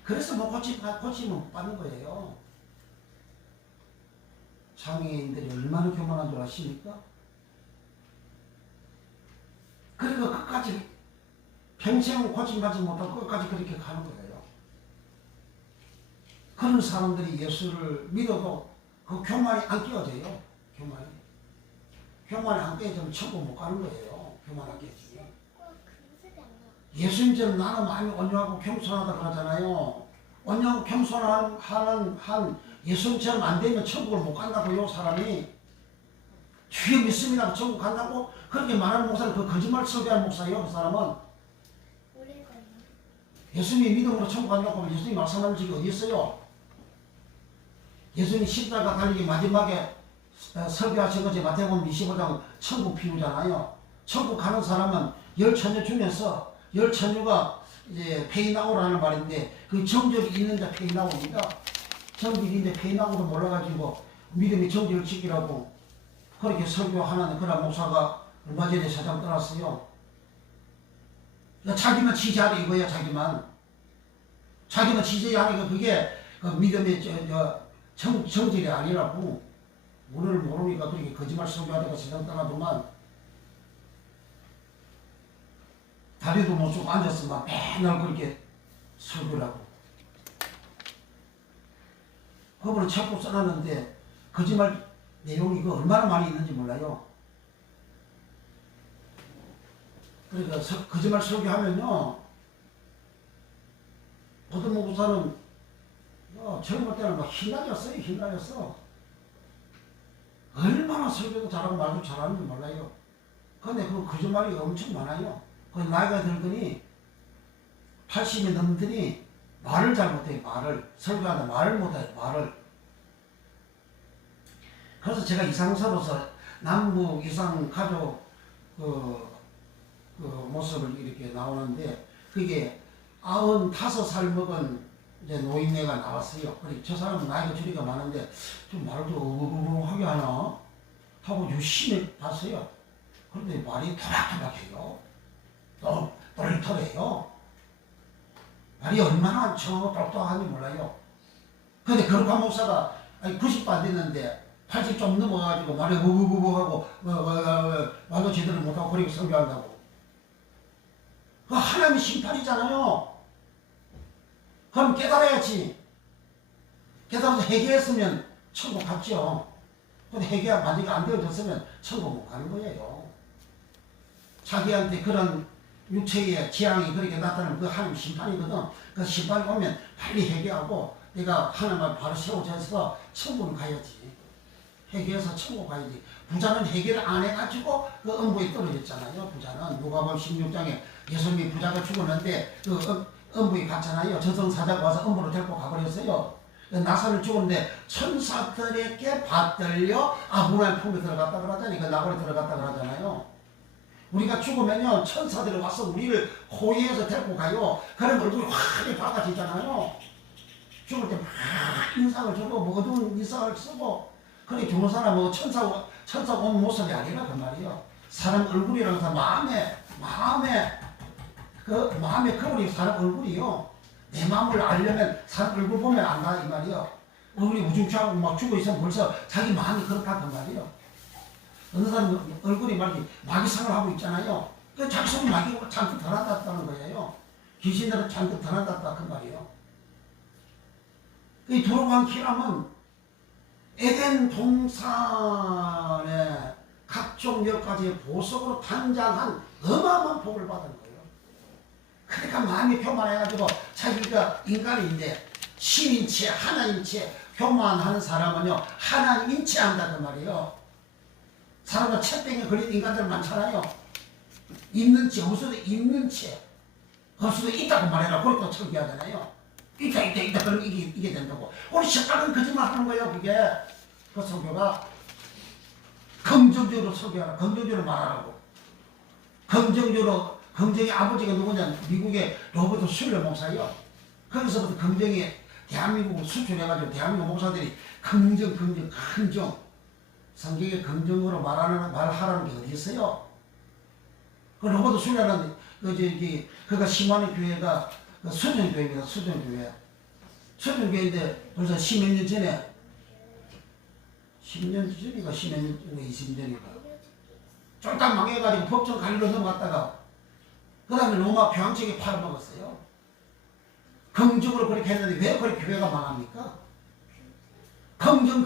그래서 뭐 고치면 못 받는 거예요. 장애인들이 얼마나 교만한 줄 아십니까? 그러니까 끝까지 평생 고침받지 못하고 끝까지 그렇게 가는 거예요. 그런 사람들이 예수를 믿어도 그 교만이 안 깨어져요. 교만이 안 깨어지면 천국 못 가는 거예요. 교만 안 깨어지면. 예수님처럼 나는 마음이 온유하고 겸손하다 그러잖아요. 온유하고 겸손한 예수님처럼 안 되면 천국을 못 간다고요. 사람이 주여 믿습니다 천국 간다고 그렇게 말하는 목사는 그 거짓말 설교하는 목사예요. 그 사람은 예수님이 믿음으로 천국 간다고 하면 예수님이 말씀하는 적이 어디 있어요? 예수님이 십자가 달리기 마지막에 설교하신 것이 마태복음 25장 천국 비유잖아요. 천국 가는 사람은 열 처녀 중에서 열 처녀가 이제 페이나오라는 말인데 그 정절이 있는 자 페이나오입니다. 정절이 있는데 페이나오도 몰라가지고 믿음의 정절을 지키라고 그렇게 설교하는 그런 목사가 얼마 전에 사장 떠났어요. 자기만 지지하라 이거야. 자기만 지지하니까 그게 그 믿음의 정절이 아니라고. 우리를 모르니까 그렇게 거짓말 설교하다가 세상 떠나더만 다리도 못 쓰고 앉았으면 맨날 그렇게 설교를 하고. 그분은 책도 써놨는데 거짓말 내용이 이거 얼마나 많이 있는지 몰라요. 그러니까 거짓말 설교하면요 어떤 목사는 젊을 때는 막 흰날이었어. 얼마나 설교도 잘하고 말도 잘하는지 몰라요. 근데 그 거짓말이 엄청 많아요. 그 나이가 들더니 80이 넘더니 말을 잘 못해요. 설교하다 말을 못해요. 그래서 제가 이상서로서 남북 이상 가족 그 모습을 이렇게 나오는데 그게 95살 먹은 이제 노인네가 나왔어요. 그리고 저 사람은 나이가 저리가 많은데 좀 말을 좀 어부부하게 하나 하고 유심히 봤어요. 그런데 말이 토박토박해요. 똘똘해요. 말이 얼마나 똑똑한지 몰라요. 근데 거룩한 목사가 90도 안 됐는데 80 좀 넘어가지고 말이 우부부하고 말도 제대로 못하고 그렇게 설교한다고. 그 하나님의 심판이잖아요. 그럼 깨달아야지. 깨달아서 회개했으면 천국 갔죠. 근데 회개가 만약에 안 되어졌으면 천국 못 가는 거예요. 자기한테 그런 육체의 지향이 그렇게 나타나면 그 하나님 심판이거든. 그 심판이 오면 빨리 회개하고 내가 하나님을 바로 세워져서 천국을 가야지. 회개해서 천국 가야지. 부자는 회개를 안 해가지고 그 음부에 떨어졌잖아요. 부자는 누가복음 16장에 예수님이 부자가 죽었는데 그 음부에 갔잖아요. 저승사자가 와서 음부로 데리고 가버렸어요. 나사를 죽었는데 천사들에게 받들려 아브라함 품에 들어갔다 그러잖아요. 그 나골에 들어갔다 그러잖아요. 우리가 죽으면요 천사들이 와서 우리를 호위해서 데리고 가요. 그럼 얼굴이 확 밝아지잖아요. 죽을 때 막 인상을 주고 뭐 어두운 인상을 쓰고 그래 죽는 사람은 천사 온 모습이 아니라 그 말이요. 사람 얼굴이라고 해서 마음의 거울이 사람 얼굴이요. 내 마음을 알려면 사람 얼굴 보면 안다 이 말이요. 얼굴이 우중충하고 막 죽어 있으면 벌써 자기 마음이 그렇다 그 말이요. 어느 사람 얼굴이 마귀상을 하고 있잖아요. 그 자기 속에 마귀가 잔뜩 드러났다는 거예요. 귀신들은 잔뜩 드러났다 그 말이요. 이 두로간 키람은 에덴 동산의 각종 10가지의 보석으로 단장한 어마어마한 복을 받은 거예요. 그러니까 마음이 교만해가지고 자기가 인간인데 신인체 하나인체 교만하는 사람은요 하나님 인체한다 그 말이에요. 사람은 채병에 걸린 인간들 많잖아요. 있는 채 없어도 있는 채 없어도 있다고 말해라. 그러니까 설교하잖아요. 있다 그러면 이게 된다고. 우리 시작은 거짓말 하는 거예요. 그게 그 설교가 긍정적으로 설교하라. 긍정적으로 말하라고. 긍정의 아버지가 누구냐? 미국의 로버트 슐러 목사예요. 거기서부터 긍정이 대한민국을 수출해가지고 대한민국 목사들이 긍정 성경에 긍정으로 말하라는 게 어디 있어요? 그 로버트 슐러는 그가 심하는 교회가 수전교회입니다. 수전교회인데 벌써 10몇 년 전에 10년 전인가 10년 전 20년 전인가 쫄딱 망해가지고 법정 관리로 넘어갔다가 그 다음에 로마 교황청에 팔아먹었어요. 긍정으로 그렇게 했는데 왜 그렇게 교회가 망합니까? 긍정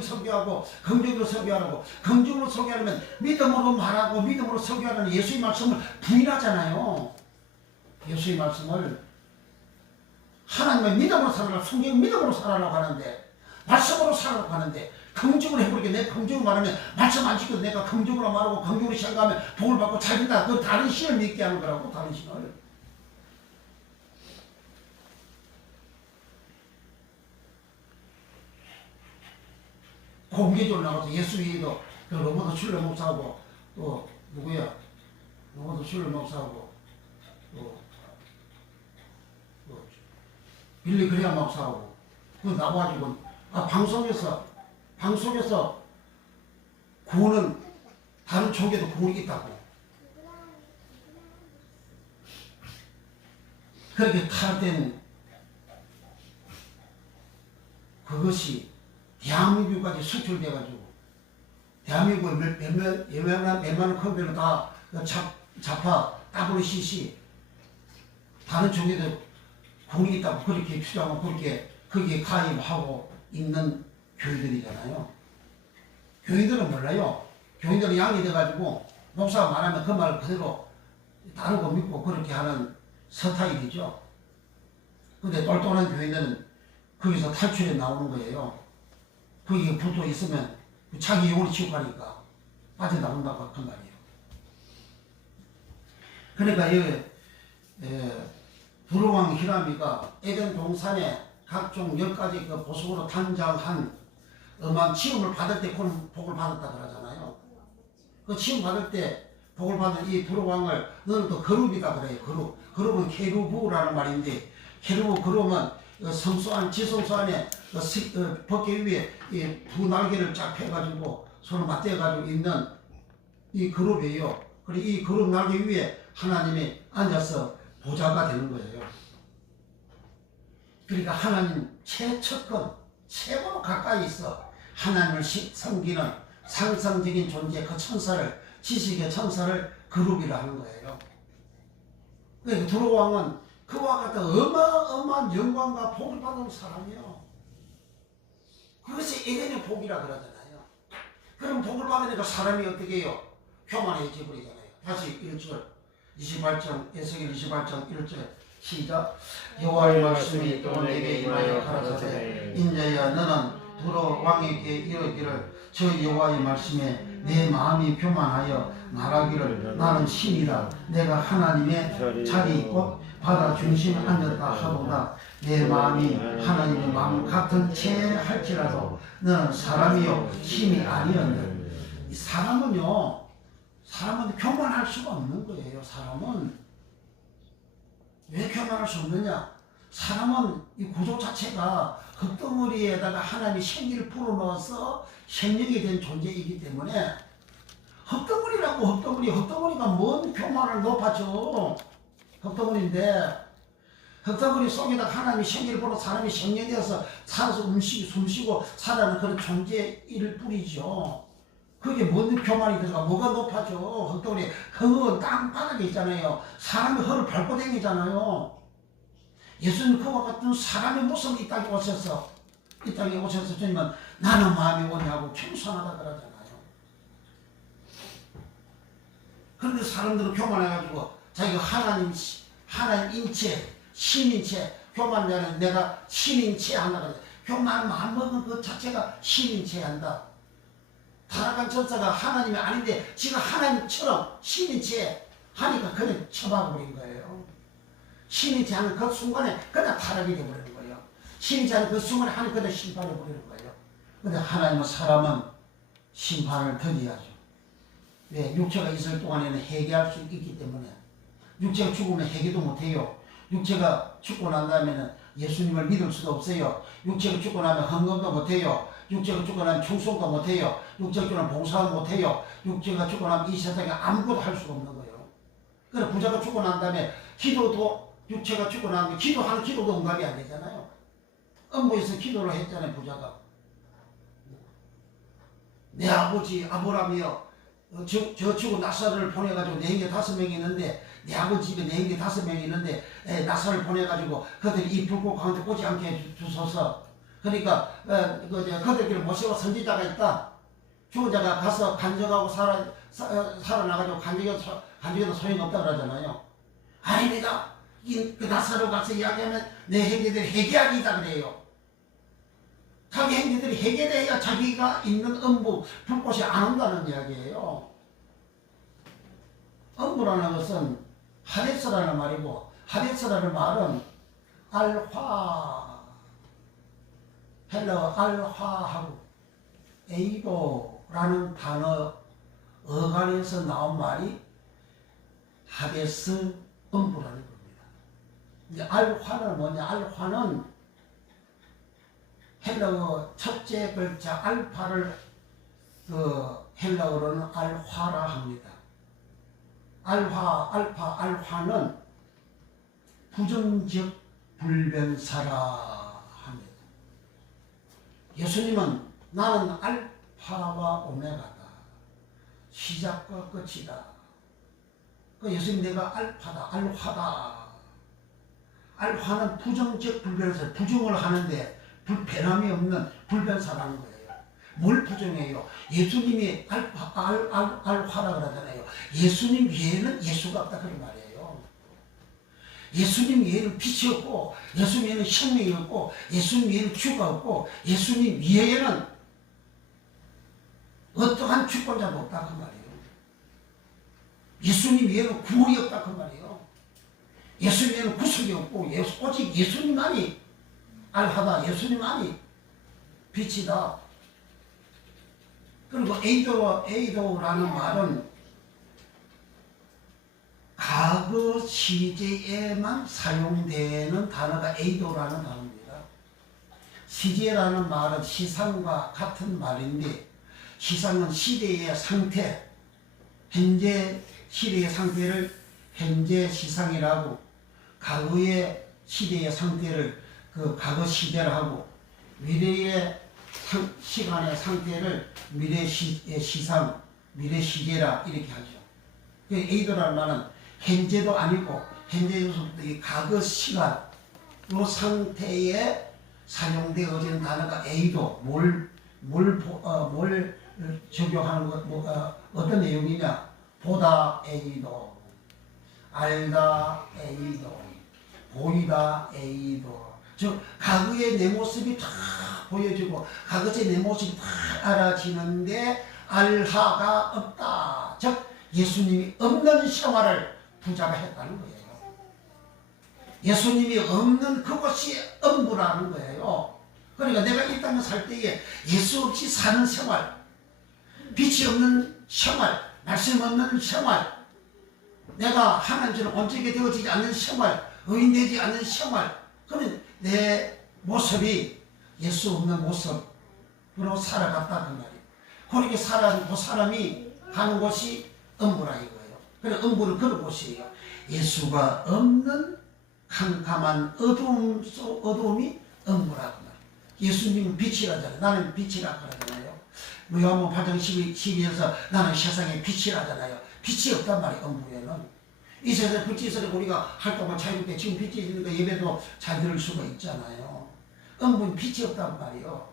설교하고 긍정으로 설교하라고. 긍정으로 설교하려면 믿음으로 말하고 믿음으로 설교하라는 예수의 말씀을 부인하잖아요. 예수의 말씀을 하나님의 믿음으로 살아라. 성경 믿음으로 살아라고 하는데 말씀으로 살아라고 하는데 긍정으로 해버리게. 내 긍정으로 말하면 말씀 안 지켜도 내가 긍정으로 말하고 긍정으로 시작하면 복을 받고 자기다. 그 다른 신을 믿게 하는 거라고. 다른 신을. 공개적으로 나가서 예수 위에도 그 로버트 슐러 목사하고 또 누구야? 로버트 슐러 목사하고 또 빌리 그레이엄 목사하고 그 나와가지고 방송에서 구원은 다른 종교도 구원이 있다고 그렇게 탈된 그것이 대한민국까지 수출돼가지고 대한민국의 몇만원 컴퓨터로 다 자파 WCC 다른 종교도 구원이 있다고 그렇게 주장하고 그렇게 거기에 가입하고 있는 교회들이잖아요. 교인들은 몰라요. 교인들은 양이 돼가지고 목사가 말하면 그 말을 그대로 따르고 믿고 그렇게 하는 스타일이죠. 근데 똘똘한 교인들은 거기서 탈출해 나오는 거예요. 거기에 붙어 있으면 자기 영혼이 지옥가니까 빠져나온다고 그 말이에요. 그러니까 이 두로왕 히람이가 에덴 동산에 각종 10가지 그 보석으로 단장한 엄한 치움을 받을 때 그런 복을 받았다 그러잖아요. 그 치움 받을 때 복을 받은 이 두로왕을 너는 또 거룩이다 그래요. 거룩은 케루브라는 말인데 케루브 그룹은 성소 안 지성소 안에 벗개 위에 이 두 날개를 쫙 펴가지고 서로 맞대가지고 있는 이 그룹이에요. 그리고 이 그룹 날개 위에 하나님이 앉아서 보좌가 되는 거예요. 그러니까 하나님 최측근 최고로 가까이 있어 하나님을 섬기는 상상적인 존재 그 천사를 지식의 천사를 그룹이라 하는 거예요. 그러니까 두로왕은 그와 같은 어마어마한 영광과 복을 받은 사람이요. 그것이 에덴의 복이라 그러잖아요. 그럼 복을 받으니까 사람이 어떻게 해요? 교만해져 버리잖아요. 다시 1절 28장 에스겔 28장 1절 시작. 여호와의 말씀이 또 내게 임하여 가라사대 인자야 너는 두로 왕에게 이르기를 저 여호와의 말씀에 내 마음이 교만하여 말하기를 나는 신이라 내가 하나님의 자리 곧 바다 중심에 앉았다 하도다. 내 마음이 하나님의 마음 같은 채 할지라도 너는 사람이요 신이 아니었네. 이 사람은 교만할 수가 없는 거예요. 사람은 왜 교만할 수 없느냐? 사람은 이 구조 자체가 흙덩어리에다가 하나님이 생기를 불어넣어서 생명이 된 존재이기 때문에 흙덩어리라고 흙덩어리가 뭔 교만을 높아져. 흙덩어리인데 흙덩어리 속에다가 하나님이 생기를 불어 사람이 생명이 되어서 살아서 숨쉬고 살아가는 그런 존재일 뿐이죠. 그게 뭔 교만이 들어가 뭐가 높아져. 흙덩어리 흙은 땅바닥에 있잖아요. 사람이 흙을 밟고 다니잖아요. 예수님 그와 같은 사람의 모습을 이 땅에 오셔서 주님은 나는 마음이 오냐고 겸손하다 그러잖아요. 그런데 사람들은 교만해가지고 자기가 하나님 인체 신인체 교만하는 내가 신인체 한다 그래. 교만 마음먹은 그 자체가 신인체 한다. 타락한 전사가 하나님이 아닌데 지가 하나님처럼 신인체 하니까 그냥 쳐박아버린 거예요. 신인체 하는 그 순간에 그냥 타락이 되어버리는 거예요. 신인체 하는 그 순간에 하나님 그냥 심판해버리는 거예요. 근데 하나님은 사람은 심판을 드려야죠. 왜? 육체가 있을 동안에는 회개할 수 있기 때문에. 육체가 죽으면 회개도 못해요. 육체가 죽고 난 다음에는 예수님을 믿을 수도 없어요. 육체가 죽고 나면 헌금도 못해요. 육체가 죽고 나면 충성도 못해요. 육체가 죽고 나면 봉사도 못해요. 육체가 죽고 나면 이 세상에 아무것도 할 수가 없는 거예요. 그래서 부자가 죽고 난 다음에 기도도 육체가 죽고 나면 기도하는 기도도 응답이 안 되잖아요. 음부에서 기도를 했잖아요. 부자가 내 아버지 아브라함이여 저 죽은 나사를 보내가지고 내 형제 5명이 있는데 내 아버지 집에 내 형제 5명이 있는데 나사를 보내가지고 그들이 이 불꽃 가운데 꽂지 않게 해주소서. 그러니까 그들끼리 모세와 선지자가 있다. 죽은 자가 가서 간증하고 살아나가지고 간증해도 소용없다 그러잖아요. 아닙니다. 그 나사로 가서 이야기하면 내 형제들이 회개하기다 그래요. 자기 형제들이 해결해야 자기가 있는 음부 불꽃이 안 온다는 이야기예요. 음부라는 것은 하데스라는 말이고 하데스라는 말은 알화 헬러 알화하고 에이도라는 단어 어간에서 나온 말이 하데스 음부라는 겁니다. 이제 알화는 뭐냐? 알화는 헬라어 첫째 글자 알파를 헬라어로는 알화라 합니다. 알화는 부정적 불변사라 합니다. 예수님은 나는 알파와 오메가다. 시작과 끝이다. 그 예수님 내가 알파다, 알화다. 알화는 부정적 불변사, 부정을 하는데 변함이 없는 불변사라는 거예요. 뭘 부정해요? 예수님이 알화라 그러잖아요. 예수님 외에는 예수가 없다 그런 말이에요. 예수님 외에는 빛이 없고 예수님 외에는 생명이 없고 예수님 외에는 주가 없고 예수님 외에는 어떠한 주권자가 없다 그 말이에요. 예수님 외에는 구원이 없다 그 말이에요. 예수님 외에는 구속이 없고 오직 예수님만이 알하다. 예수님만이 빛이다. 그리고 에이도라는 말은 과거 시제에만 사용되는 단어가 에이도라는 단어입니다. 시제라는 말은 시상과 같은 말인데 시상은 시대의 상태, 현재 시대의 상태를 현재 시상이라고 과거의 시대의 상태를 그 과거 시제라고 미래의 시간의 상태를 미래 시상, 미래 시제라 이렇게 하죠. 에이도라는 말은 현재도 아니고 현재에서부터 이 과거 시간 이 상태에 사용되어지는 단어가 에이도 뭘 적용하는 것 어떤 내용이냐 보다 에이도 알다 에이도 보이다 에이도 즉 과거의 내 모습이 다 보여지고 과거의 내 모습이 다 알아지는데 알하가 없다. 즉 예수님이 없는 생활을 부자가 했다는 거예요. 예수님이 없는 그것이 엄부라는 거예요. 그러니까 내가 이 땅에 살 때에 예수 없이 사는 생활, 빛이 없는 생활, 말씀 없는 생활, 내가 하나님처럼 온전하게 되어지지 않는 생활, 의인되지 않는 생활, 그러면 내 모습이 예수 없는 모습으로 살아갔다 그 말이에요. 그렇게 살아가는 그 사람이 가는 곳이 엄부라 이거예요. 그래 엄부는 그런 곳이에요. 예수가 없는 캄캄한 어두움이 엄부라고 말이에요. 예수님은 빛이라잖아요. 나는 빛이라고 하잖아요. 요한복음 8장 12절에서 나는 세상의 빛이라잖아요. 빛이 없단 말이에요. 엄부에는. 이 세상에 빛이 있어서 우리가 활동을 자유롭게 지금 빛이 있으니까 예배도 잘 들을 수가 있잖아요. 엄부는 빛이 없단 말이에요.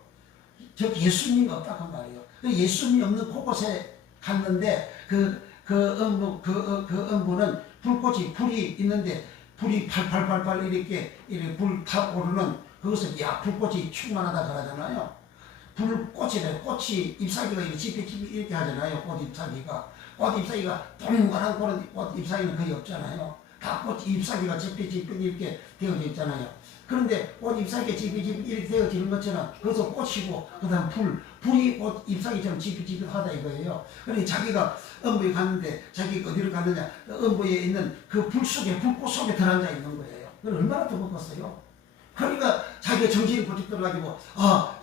즉 예수님이 없다고 말이에요. 예수님이 없는 곳곳에 갔는데 그 엄부는 불이 있는데 불이 팔팔팔팔 이렇게 불 타오르는 그것을 불꽃이 충만하다 그러잖아요. 불꽃이래. 꽃이 잎사귀가 이렇게 집이 이렇게 하잖아요. 꽃 잎사귀가. 꽃 잎사귀가 동그란 꽃 잎사귀는 거의 없잖아요. 다 꽃 잎사귀가 집이 이렇게 되어져 있잖아요. 그런데 꽃 잎사귀가 집이 이렇게 되어지는 것처럼 그것도 꽃이고 그 다음 불이 꽃 잎사귀처럼 집이 하다 이거예요. 그러니 자기가 엄부에 갔는데 자기가 어디로 갔느냐 엄부에 있는 그 불 속에 불꽃 속에 들어앉아 있는 거예요. 그걸 얼마나 더 먹었어요. 그러니까 자기가 정신이 번쩍 들어가지고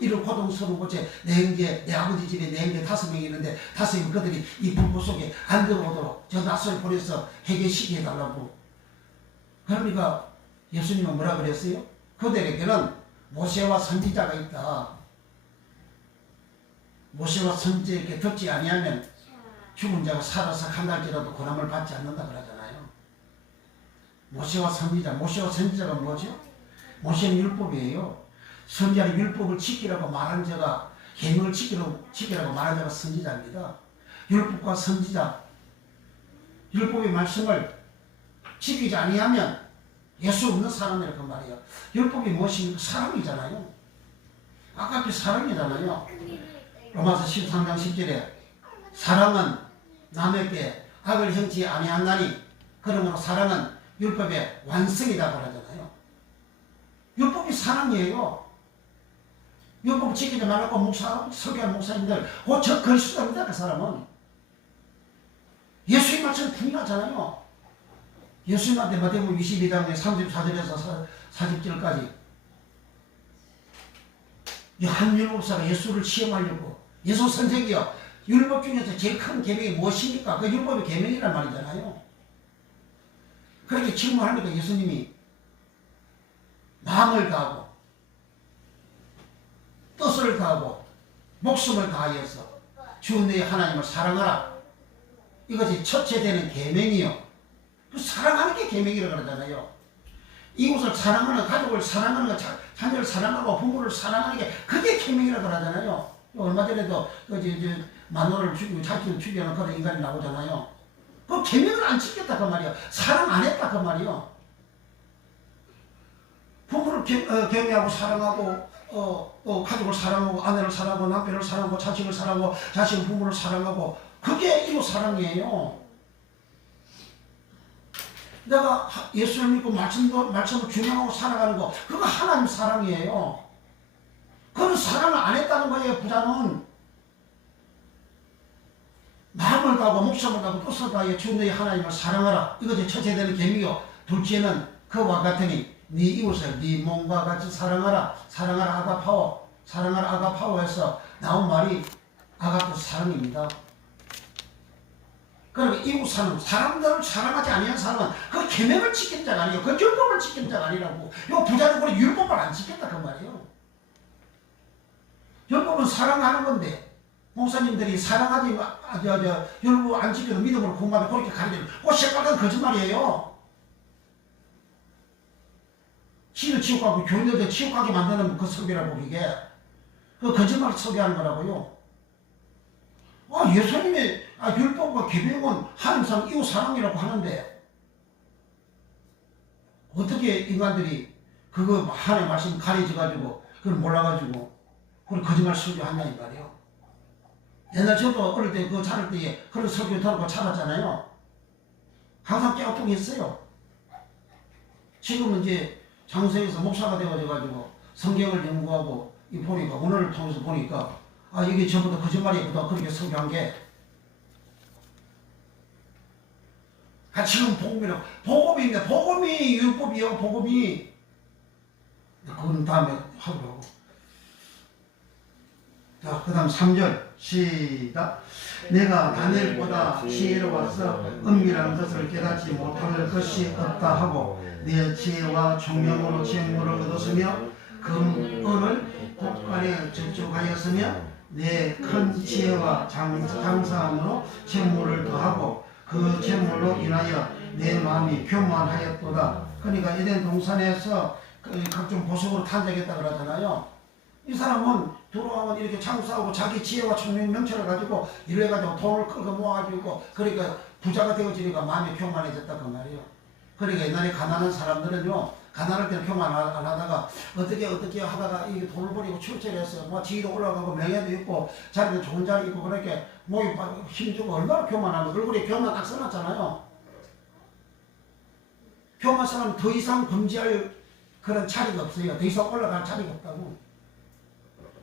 이런 고통스러운 곳에 내 형제 내 아버지 집에 내 형제 5명이 있는데 5명 그들이 이 불꽃 속에 안 들어오도록 저 낯을 보내서 해결시켜 달라고. 그러니까 예수님은 뭐라 그랬어요? 그들에게는 모세와 선지자가 있다. 모세와 선지자에게 듣지 아니하면 죽은 자가 살아서 한 달째라도 고난을 받지 않는다 그러잖아요. 모세와 선지자가 뭐죠? 모세는 율법이에요. 선지자는 율법을 지키라고 말한 자가 계명을 지키라고 말한 자가 선지자입니다. 율법과 선지자, 율법의 말씀을 지키지 아니하면 예수 없는 사람이라고 말이에요. 율법이 무엇입니까? 사랑이잖아요. 아까 그 사랑이잖아요. 로마서 13장 10절에 사랑은 남에게 악을 행치 아니한다니 그러므로 사랑은 율법의 완성이라고 하잖아요. 율법이 사랑이에요. 율법 지키지 말라고 설교한 목사님들 저 그리스도입니다. 그 사람은 예수의 말씀을 부인하잖아요. 예수님한테 마태복음 22장의 34절에서 40절까지 한 율법사가 예수를 시험하려고 예수 선생이요 율법 중에서 제일 큰 계명이 무엇입니까? 그 율법의 계명이란 말이잖아요. 그렇게 질문하니까 예수님이 마음을 다하고 뜻을 다하고 목숨을 다하여서 주 너의 하나님을 사랑하라. 이것이 첫째 되는 계명이요. 그 사랑하는 게 계명이라고 그러잖아요. 이웃을 사랑하는, 가족을 사랑하는, 자녀를 사랑하고 부모를 사랑하는 게 그게 계명이라고 그러잖아요. 얼마 전에도 마누라를 죽이고 자식을 죽이는 그런 인간이 나오잖아요. 그 계명을 안 지켰다 그 말이야. 사랑 안 했다 그 말이야. 부모를 경외하고 사랑하고 또 가족을 사랑하고 아내를 사랑하고 남편을 사랑하고 자식을 사랑하고 자식은 부모를 사랑하고 그게 이웃 사랑이에요. 내가 예수를 믿고 말씀을 준행하고 살아가는 거 그거 하나님 사랑이에요. 그런 사랑을 안 했다는 거예요. 부자는 마음을 다하고 목숨을 다하고 뜻을 다하여 주 너의 하나님을 사랑하라. 이것이 첫째 되는 계명이요. 둘째는 그와 같으니 네 이웃을 네 몸과 같이 사랑하라. 사랑하라 아가파워. 사랑하라 아가파워에서 나온 말이 아가페 사랑입니다. 그러니까 이웃 사람들을 사랑하지 아니한 사람은 그 계명을 지킨 자가 아니에요. 그 율법을 지킨 자가 아니라고. 요 부자는 그래 율법을 안 지켰다 그 말이에요. 율법은 사랑하는 건데 목사님들이 사랑하지 율법 안 지켜도 믿음으로 공부하면 그렇게 가르치는 그 새빨간 거짓말이에요. 신을 치욕하고 교인들도 치욕하게 만드는 그 설교라고 이게. 그 거짓말 설교하는 거라고요. 예수님의 율법과 계명은 하나님 이웃 사랑이라고 하는데 어떻게 인간들이 그거 하나님 말씀 가려져가지고 그걸 몰라가지고 그걸 거짓말 설교하냐 이 말이에요. 옛날 저도 어릴 때 그 자랄 때에 그런 설교 들고 자랐잖아요. 항상 깨우통했어요. 지금은 이제 장성에서 목사가 되어가지고 성경을 연구하고 보니까 오늘을 통해서 보니까 이게 전부 다 거짓말이구나 그렇게 설교한 게. 지금 복음이라고 복음인데 복음이 율법이요 복음이. 그건 다음에 하더라고. 자, 그 다음 3절 시작. 내가 다니엘보다 지혜로워서 은밀한 것을 깨닫지 못할 것이 없다 하고 내 지혜와 총명으로 재물을 얻었으며 금은을 곳간에 저축하였으며 내 큰 지혜와 장사함으로 재물을 더하고 그 재물로 인하여 내 마음이 교만하였도다. 그러니까 에덴 동산에서 각종 보석으로 탄생했다 그러잖아요. 이 사람은 들어오면 이렇게 장사하고 자기 지혜와 총명 명철을 가지고 이래가지고 돈을 끌고 모아가지고 그러니까 부자가 되어지니까 마음이 교만해졌다 그 말이에요. 그러니까 옛날에 가난한 사람들은요, 가난할 때는 교만 안 하다가 어떻게 하다가 이 돈을 버리고 출세해서 뭐 지위도 올라가고 명예도 있고 자기도 좋은 자리 있고 그렇게 목이 힘주고 얼마나 교만하면 얼굴에 교만 딱 써놨잖아요. 교만 사람은 더 이상 범죄할 그런 자리가 없어요. 더 이상 올라갈 자리가 없다고.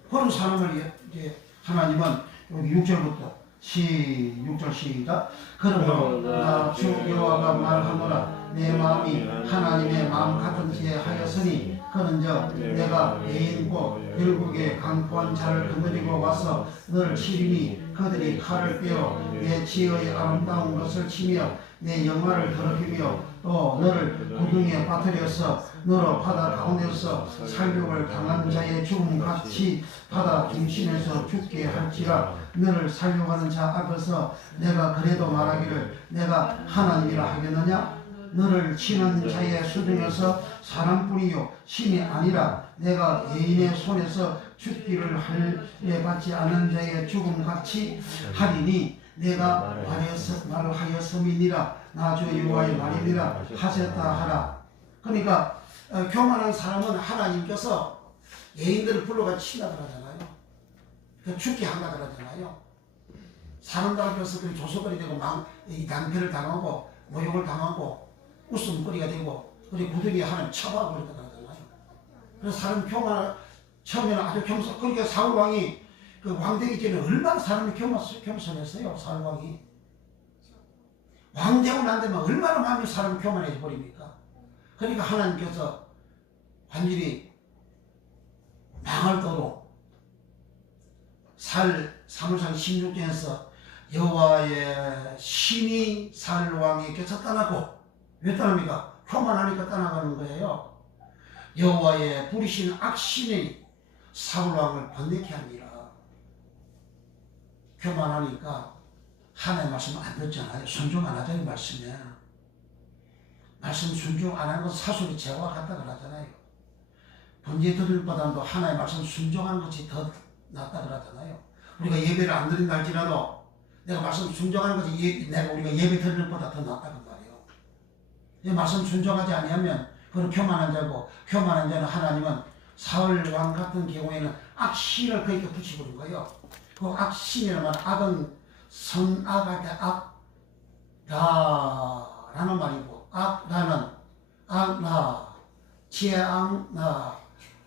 그런 사람을 이제 하나님은 여기 6절부터 6절 시작. 그러므로 나 주 여호와가 말하노라. 내 마음이 하나님의 마음 같은지 하였으니 그런즉 내가 애인고 열국의 강포한 자를 거느리고 와서 너를 치리니 그들이 칼을 빼어 내 지혜의 아름다운 것을 치며 내 영화를 더럽히며 또 너를 구덩이에 빠뜨려서 너로 바다 가운데서 살육을 당한 자의 죽음같이 바다 중심에서 죽게 할지라. 너를 살육하는 자 앞에서 내가 그래도 말하기를 내가 하나님이라 하겠느냐? 너를 치는 자의 수중에서 사람뿐이요 신이 아니라 내가 애인의 손에서 죽기를 할례 받지 않은 자의 죽음같이 하리니 내가 말하였음이니라. 나 주 여호와의 말이니라 하셨다 하라. 그러니까 교만한 사람은 하나님께서 애인들을 불러가 친다 그러잖아요. 죽게 한다 그러잖아요. 사람들 앞에서 그 조석거리 되고 낭패를 당하고 모욕을 당하고 웃음거리가 되고 그리고 구덩이에 하나님 처박아 버린다 그러잖아요. 그래서 사람 교만 처음에는 아주 겸손. 그러니까 사울 왕이 그 왕 되기 전에 얼마나 사람이 겸손했어요. 사울 왕이 왕 되고 난 다음에 얼마나 마음이 사람이 교만해져 버립니까? 그러니까 하나님께서 완전히 망할 도록 사무상 16장에서 여호와의 신이 사울 왕에게서 떠나고, 왜 떠납니까? 교만하니까 떠나가는 거예요. 여호와의 부리신 악신이 사울 왕을 번뇌케 합니다. 교만하니까 하나님의 말씀 안 듣잖아요. 순종 안 하자는 말씀이에요. 말씀 순종 안 하는 건 사소리 죄와 같다 그러잖아요. 번제 드릴 보다도 하나님의 말씀 순종하는 것이 더 낫다 그러잖아요. 우리가 예배를 안 드린다 할지라도 내가 말씀 순종하는 것이 우리가 예배 드리는 것보다 더 낫다 그 말이에요. 이 말씀 순종하지 아니하면 그건 교만한 자고, 교만한 자는 하나님은 사울 왕 같은 경우에는 악신을 그에게 붙여버린 거예요. 그 악신이라는 말은 악은 선악할 때 악라는 말이고, 악라는 악나, 재앙나,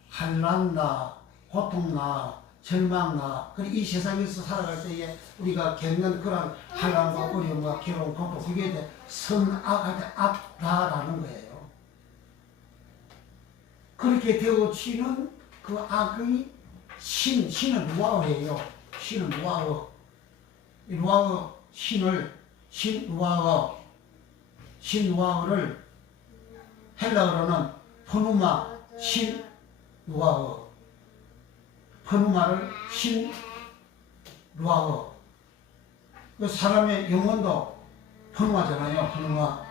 환난나, 고통나, 절망나. 그리고 이 세상에서 살아갈 때에 우리가 겪는 그런 환난과 어려움과 괴로움, 고통, 그게 선악할 때 악라라는 거예요. 그렇게 되어지는 그 악의 신은 루아흐예요. 신은 루아흐. 이 루아흐 신루아흐를 헬라어로는 포누마 신루아흐, 포누마를 신루아흐. 그 사람의 영혼도 포누마잖아요. 포누마.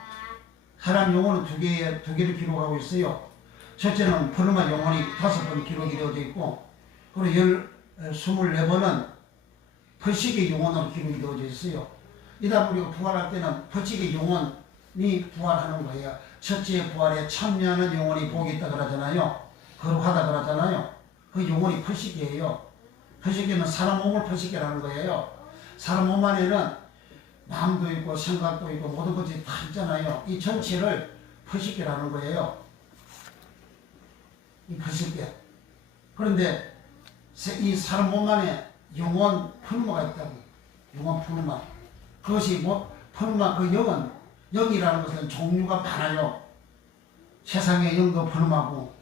사람 영혼은 두 개를 기록하고 있어요. 첫째는 푸르마 영혼이 5번 기록이 되어져 있고, 그리고 24번은 퍼식의 영혼으로 기록이 되어져 있어요. 이다 우리가 부활할 때는 퍼식의 영혼이 부활하는 거예요. 첫째 부활에 참여하는 영혼이 복이 있다 그러잖아요. 거룩하다 그러잖아요. 그 영혼이 퍼식이에요. 퍼식이는 사람 몸을 퍼식이라는 거예요. 사람 몸 안에는 마음도 있고 생각도 있고 모든 것이 다 있잖아요. 이 전체를 퍼식이라는 거예요. 이 퍼식이. 그런데 이 사람 몸 안에 영혼 푸르마가 있다고. 영혼 푸르마. 그것이 푸르마 그 영이라는 것은 종류가 많아요. 세상의 영도 푸르마고,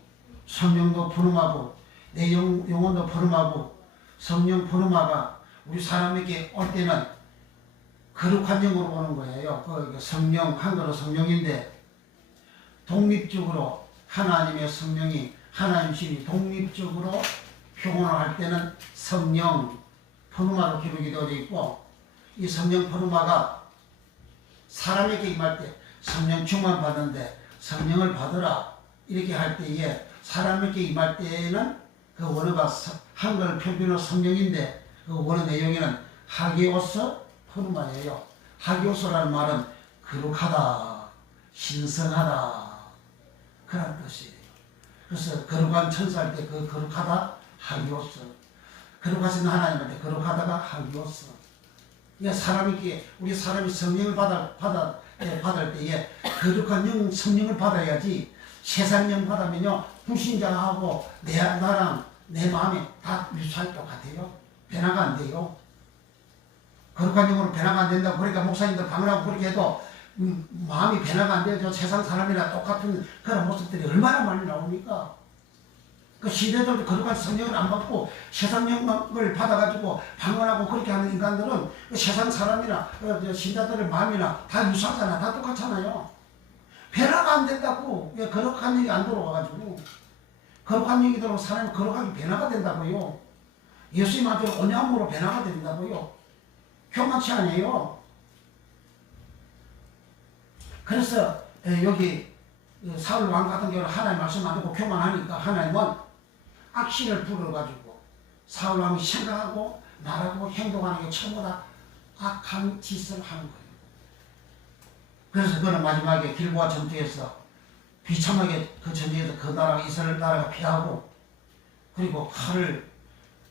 성령도 푸르마고, 내 영혼도 푸르마고, 성령 푸르마가 우리 사람에게 올 때는 거룩한 영으로 오는 거예요. 그 성령, 한글로 성령인데, 독립적으로 하나님의 성령이, 하나님 신이 독립적으로 표현을 할 때는 성령 푸르마로 기록이 되어 있고, 이 성령 푸르마가 사람에게 임할 때 성령 충만 받는데 성령을 받으라 이렇게 할 때에 사람에게 임할 때에는 그 원어가 한글 표준어 성령인데 그 원어 내용에는 하기오스 푸르마예요. 하기오스라는 말은 거룩하다, 신성하다 그런 뜻이에요. 그래서 거룩한 천사할 때 그 거룩하다 하기오스, 거룩하신 하나님한테 거룩하다가 하기오스. 그러니까 우리 사람이 성령을 받을 때에 거룩한 영 성령을 받아야지. 세상 영 받으면요 불신자하고 나랑 내 마음이 다 유사할 것 같아요. 변화가 안 돼요. 거룩한 영으로 변화가 안 된다고 그러니까 목사님들 방언하고 그렇게 해도 마음이 변화가 안 돼요. 저 세상 사람이랑 똑같은 그런 모습들이 얼마나 많이 나옵니까? 그 시대들도 거룩한 성령을 안 받고 세상 영을 받아가지고 방언하고 그렇게 하는 인간들은 세상 사람이나 신자들의 마음이나 다 유사하잖아. 다 똑같잖아요. 변화가 안 된다고. 왜 거룩한 영이 안 들어와가지고. 거룩한 영이 들어오면 사람이 거룩하게 변화가 된다고요. 예수님한테 언약으로 변화가 된다고요. 교만치 않아요. 그래서 여기 사울 왕 같은 경우는 하나님 말씀 안 듣고 교만하니까 하나님은 악신을 불러가지고 사울 왕이 생각하고 말하고 행동하는 게 전부다 악한 짓을 하는 거예요. 그래서 그는 마지막에 길보아 전투에서 비참하게 그 전쟁에서 그 나라가 이스라엘 나라가 패하고 그리고 칼을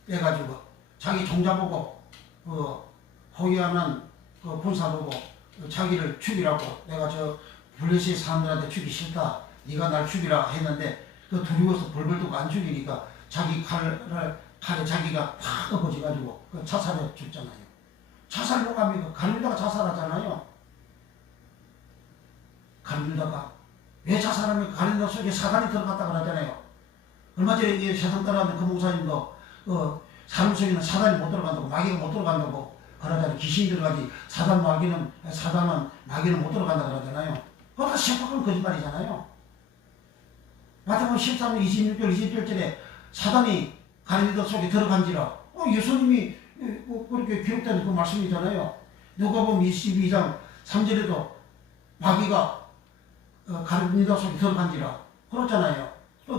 빼가지고 자기 종자 보고 호위하는 그 군사 보고 자기를 죽이라고 내가 저 블레셋 사람들한테 죽기 싫다. 네가 날 죽이라 했는데 그 두려워서 벌벌 떠고 안 죽이니까 자기 칼에 자기가 팍 엎어져가지고 그 자살해 죽잖아요. 자살로 가면 갈릴다가 자살하잖아요. 갈릴다가 왜 자살하면 갈릴다 속에 사단이 들어갔다 그러잖아요. 얼마 전에 세상 따라하는 그 목사님도 사람 속에는 사단이 못 들어간다고 마귀가 못 들어간다고 그러잖아요. 귀신이 들어가지 사단은 마귀는 못 들어간다 그러잖아요. 그거 다 심각한 거짓말이잖아요. 마태복음 13장 26절 27절에 사단이 갈릴리 속에 들어간지라 예수님이 그렇게 기록된 그 말씀이잖아요. 누가복음 22장 3절에도 마귀가 갈릴리 속에 들어간지라 그렇잖아요.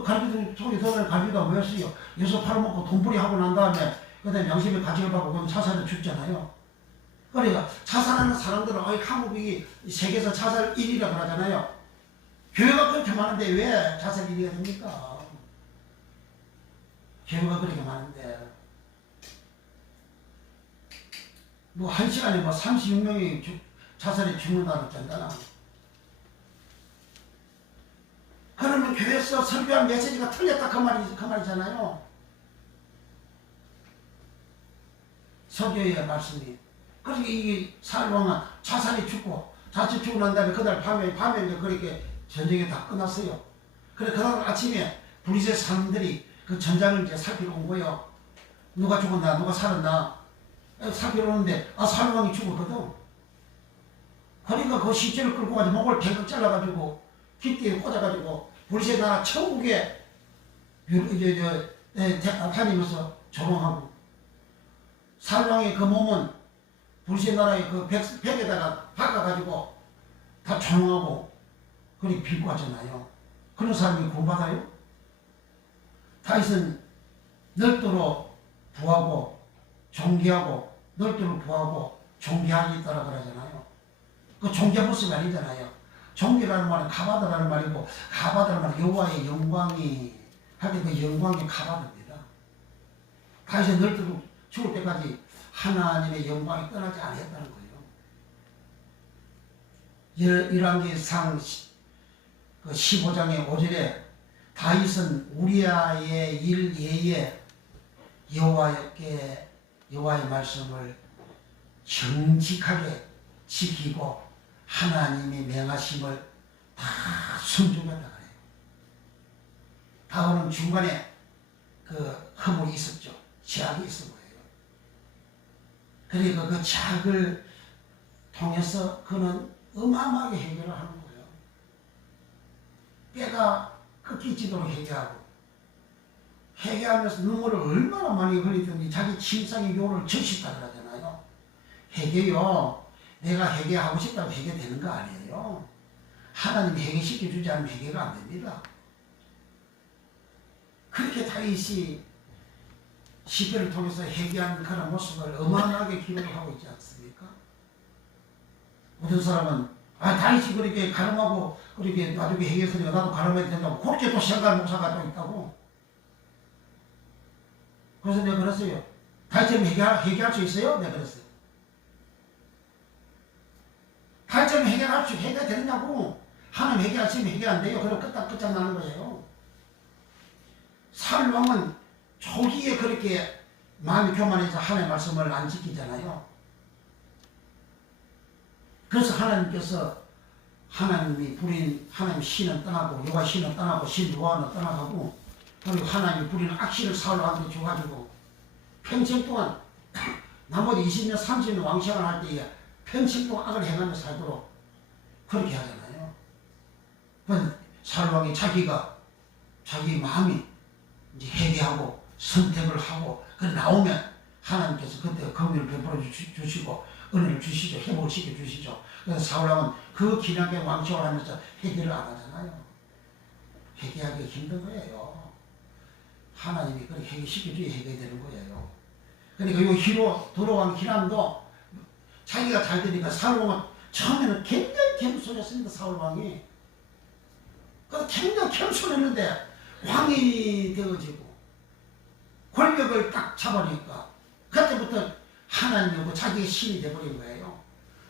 갈릴리 속에 들어간 갈릴리가 뭐였어요? 예수 팔아먹고 돈벌이 하고 난 다음에 그다음에 양심의 가책을 받고 그럼 자살해 죽잖아요. 그러니까 자살하는 사람들은 한국이 세계에서 자살 1위라 그러잖아요. 교회가 그렇게 많은데 왜 자살 1위가 됩니까? 교회가 그렇게 많은데 뭐 1시간에 36명이 자살에 죽는다고 했잖아. 그러면 교회에서 설교한 메시지가 틀렸다 그 말이잖아요. 설교의 말씀이. 그러니까 이게 사울왕은 자살이 죽고 자살 죽고 난 다음에 그날 밤에 이제 그렇게 전쟁이 다 끝났어요. 그래 그날 아침에 블레셋 사람들이 그 전장을 이제 살피러 온 거예요. 누가 죽었나 누가 살았나 살피러 오는데 사울왕이 죽었거든. 그러니까 그 시체를 끌고 가지고 목을 대극 잘라가지고 깃대에 꽂아가지고 블레셋 나라 천국에 다니면서 조롱하고 사울왕의 그 몸은 블레셋 나라의 그 벽에다가 박아가지고 다 조롱하고 그리 빌고 하잖아요. 그런 사람이 구원받아요? 다윗은 널도로 부하고 존귀하고 널도로 부하고 존귀하기 있다라 그러잖아요. 그 존귀 모습이 아니잖아요. 존귀라는 말은 가바드라는 말이고 가바드라는 말은 여호와의 영광이 하게 그 영광이 가바드입니다. 다윗은 널도로 죽을 때까지 하나님의 영광이 떠나지 않았다는 거예요. 열왕기상 15장의 5절에 다윗은 우리아의 일 예에 여호와의 말씀을 정직하게 지키고 하나님이 명하심을 다 순종한다 그래요. 다윗은 중간에 그 허물이 있었죠. 제약이 있은 거예요. 그러니까 그 제약을 통해서 그는 어마어마하게 해결을 하는 거예요. 뼈가 꺾이지도록 회개하면서 눈물을 얼마나 많이 흘리든지 자기 침상의 요를 적시다 그러잖아요. 회개요. 내가 회개하고 싶다고 회개되는 거 아니에요. 하나님이 회개시켜주지 않으면 회개가 안 됩니다. 그렇게 다윗이 시편을 통해서 회개한 그런 모습을 어마어마하게 기록을 하고 있지 않습니까? 어떤 사람은 다윗이 그렇게 가늠하고 그렇게 나중에 회개했으니까 나도 가늠해야 된다고 그렇게 또 생각하는 목사가 또 있다고. 그래서 내가 그랬어요. 다윗처럼 회개할 수 있어요? 내가 그랬어요. 다윗처럼 회개가 되느냐고. 하나님 회개하시면 회개 안 돼요. 그럼 끝장나는 거예요. 사울 왕은 초기에 그렇게 마음이 교만해서 하나님의 말씀을 안 지키잖아요. 그래서 하나님께서 하나님이 부린 하나님 신은 떠나고 여호와 신은 떠나고 신 여호와는 떠나가고 그리고 하나님이 부리는 악신을 사울 왕한테 줘가지고 평생 동안 나머지 20년 30년 왕생활 할 때에 평생 동안 악을 행하며 살도록 그렇게 하잖아요. 그래서 사울 왕이 자기 마음이 이제 회개하고 선택을 하고 그래 나오면 하나님께서 그때 긍휼을 베풀어 주시고 은혜를 주시죠. 회복을 시켜주시죠. 그래서 사울왕은 그 기나게 왕초를 하면서 회개를 안 하잖아요. 회개하기 힘든 거예요. 하나님이 그렇게 회개시켜줘야 회개되는 거예요. 그러니까 이 히로 돌아온 기람도 자기가 잘 되니까 사울왕은 처음에는 굉장히 겸손했습니다. 사울왕이. 그래서 굉장히 겸손했는데 왕이 되어지고 권력을 딱 잡으니까 그때부터 하나님이고 자기의 신이 되어버린 거예요.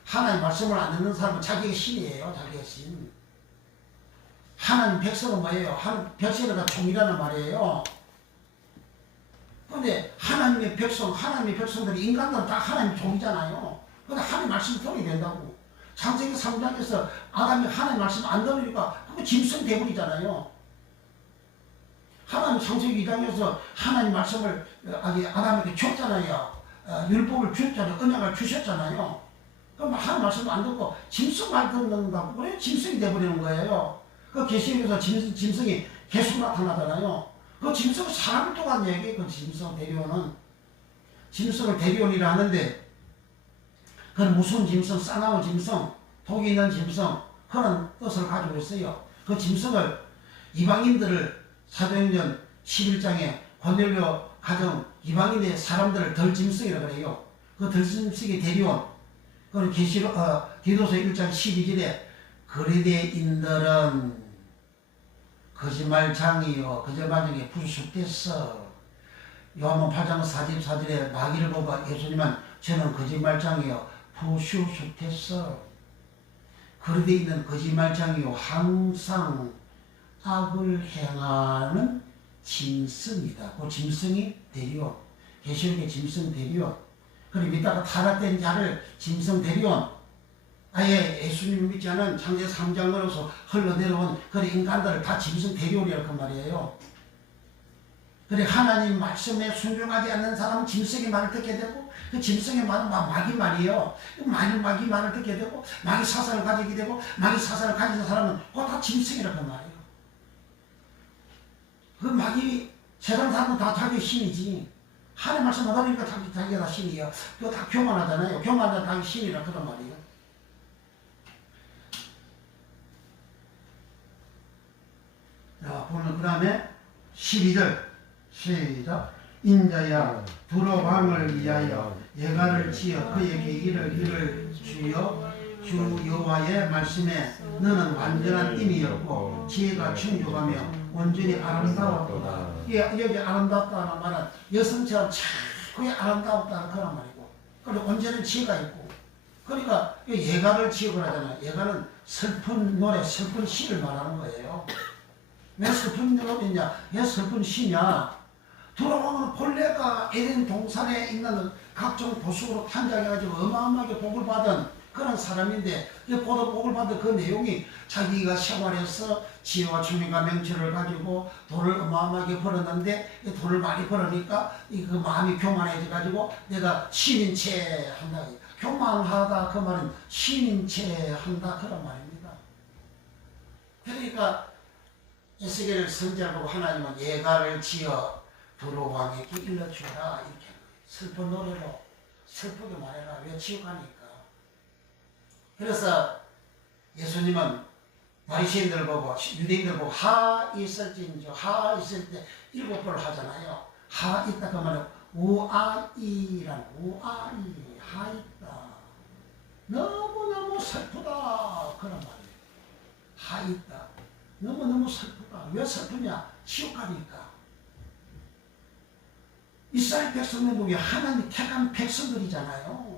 하나님 말씀을 안 듣는 사람은 자기의 신이에요. 자기의 신. 하나님 백성은 뭐예요? 백성은 다 종이라는 말이에요. 그런데 하나님의 백성들이 인간들은 다 하나님 종이잖아요. 그런데 하나님 말씀을 들어야 된다고. 창세기 3장에서 아담이 하나님 말씀 안 들으니까 그거 짐승 되버리잖아요. 하나님 창세기 2장에서 하나님 말씀을 아담에게 줬잖아요. 율법을 주셨잖아요. 언약을 주셨잖아요. 그럼 하나님 말씀 안 듣고 짐승 말 듣는다고 그래 짐승이 되어버리는 거예요. 그 계시록에서 짐승이 계속 나타나잖아요. 그 짐승은 사람을 통한 얘기, 그 짐승 대리온은 짐승을 대리온이라 하는데 그건 무슨 짐승, 싸나운 짐승, 독이 있는 짐승 그런 뜻을 가지고 있어요. 그 짐승을 이방인들을 사도행전 11장에 고넬료 가정 이방인의 사람들을 덜짐승이라고 그래요. 그 덜짐승이 대리온. 그리고 디도서 1장 12절에 거리대인들은 거짓말장이요 거짓말장이 부수됐어. 요한복음 8장 44절에 마귀를 보고 예수님은 저는 거짓말장이요 부수됐어. 거리대에 있는 거짓말장이요 항상 악을 행하는 짐승이다. 그 짐승이 대리온. 계시록의 짐승 대리온. 그리고 이따가 타락된 자를 짐승 대리온. 아예 예수님을 믿지 않은 창세기 3장으로서 흘러내려온 그 인간들을 다 짐승 대리온이라고 그 말이에요. 그래 하나님 말씀에 순종하지 않는 사람은 짐승의 말을 듣게 되고 그 짐승의 말은 마귀 말이에요. 마귀 말을 듣게 되고 마귀 사상을 가지게 되고 마귀 사상을 가진 사람은 그거 다 짐승이라고 그 말이에요. 그 마귀 세상 사람은 다 자기 신이지. 하나님 말씀 못 하니까 자기가 다 신이에요. 그거 다 교만하잖아요. 교만하다 자기 신이라 그런 말이에요. 자, 보면 그 다음에 12절 시작. 인자야 두로 왕을 위하여 예가를 지어 그에게 이를 주여 주 여호와의 말씀에 너는 완전한 임이었고 지혜가 충족하며 온전히 아름다웠도다. 여기 아름답다는 말은 여성처럼 차고에 아름다웠다는 그런 말이고, 그리고 온전한 지혜가 있고, 그러니까 예가를 지어 그러잖아요. 예가는 슬픈 노래, 슬픈 시를 말하는 거예요. 왜 슬픈 노래냐? 왜 슬픈 시냐? 두로왕은 본래가 에덴 동산에 있는 각종 보석으로 탄장해가지고 어마어마하게 복을 받은 그런 사람인데, 복을 받은 그 내용이 자기가 생활해서 지혜와聰明과 명철을 가지고 돈을 어마어마하게 벌었는데, 돈을 많이 벌으니까 그 마음이 교만해져가지고 내가 신인 채 한다. 교만하다 그 말은 신인 채 한다 그런 말입니다. 그러니까 에스겔을 선지자보고 하나님은 예가를 지어 두로 왕에게 일러주라, 이렇게 슬픈 노래로 슬프게 말해라. 왜 지옥하니까. 그래서 예수님은 바리새인들 보고 유대인들 보고 하 있을진저, 하 있을 때 7번을 하잖아요. 하 있다 그 말은 우아이란, 우아이, 하 있다, 너무너무 슬프다 그런 말이에요. 하 있다, 너무너무 슬프다. 왜 슬프냐? 지옥 가니까. 이스라엘 백성들 중에 하나님 택한 백성들이잖아요.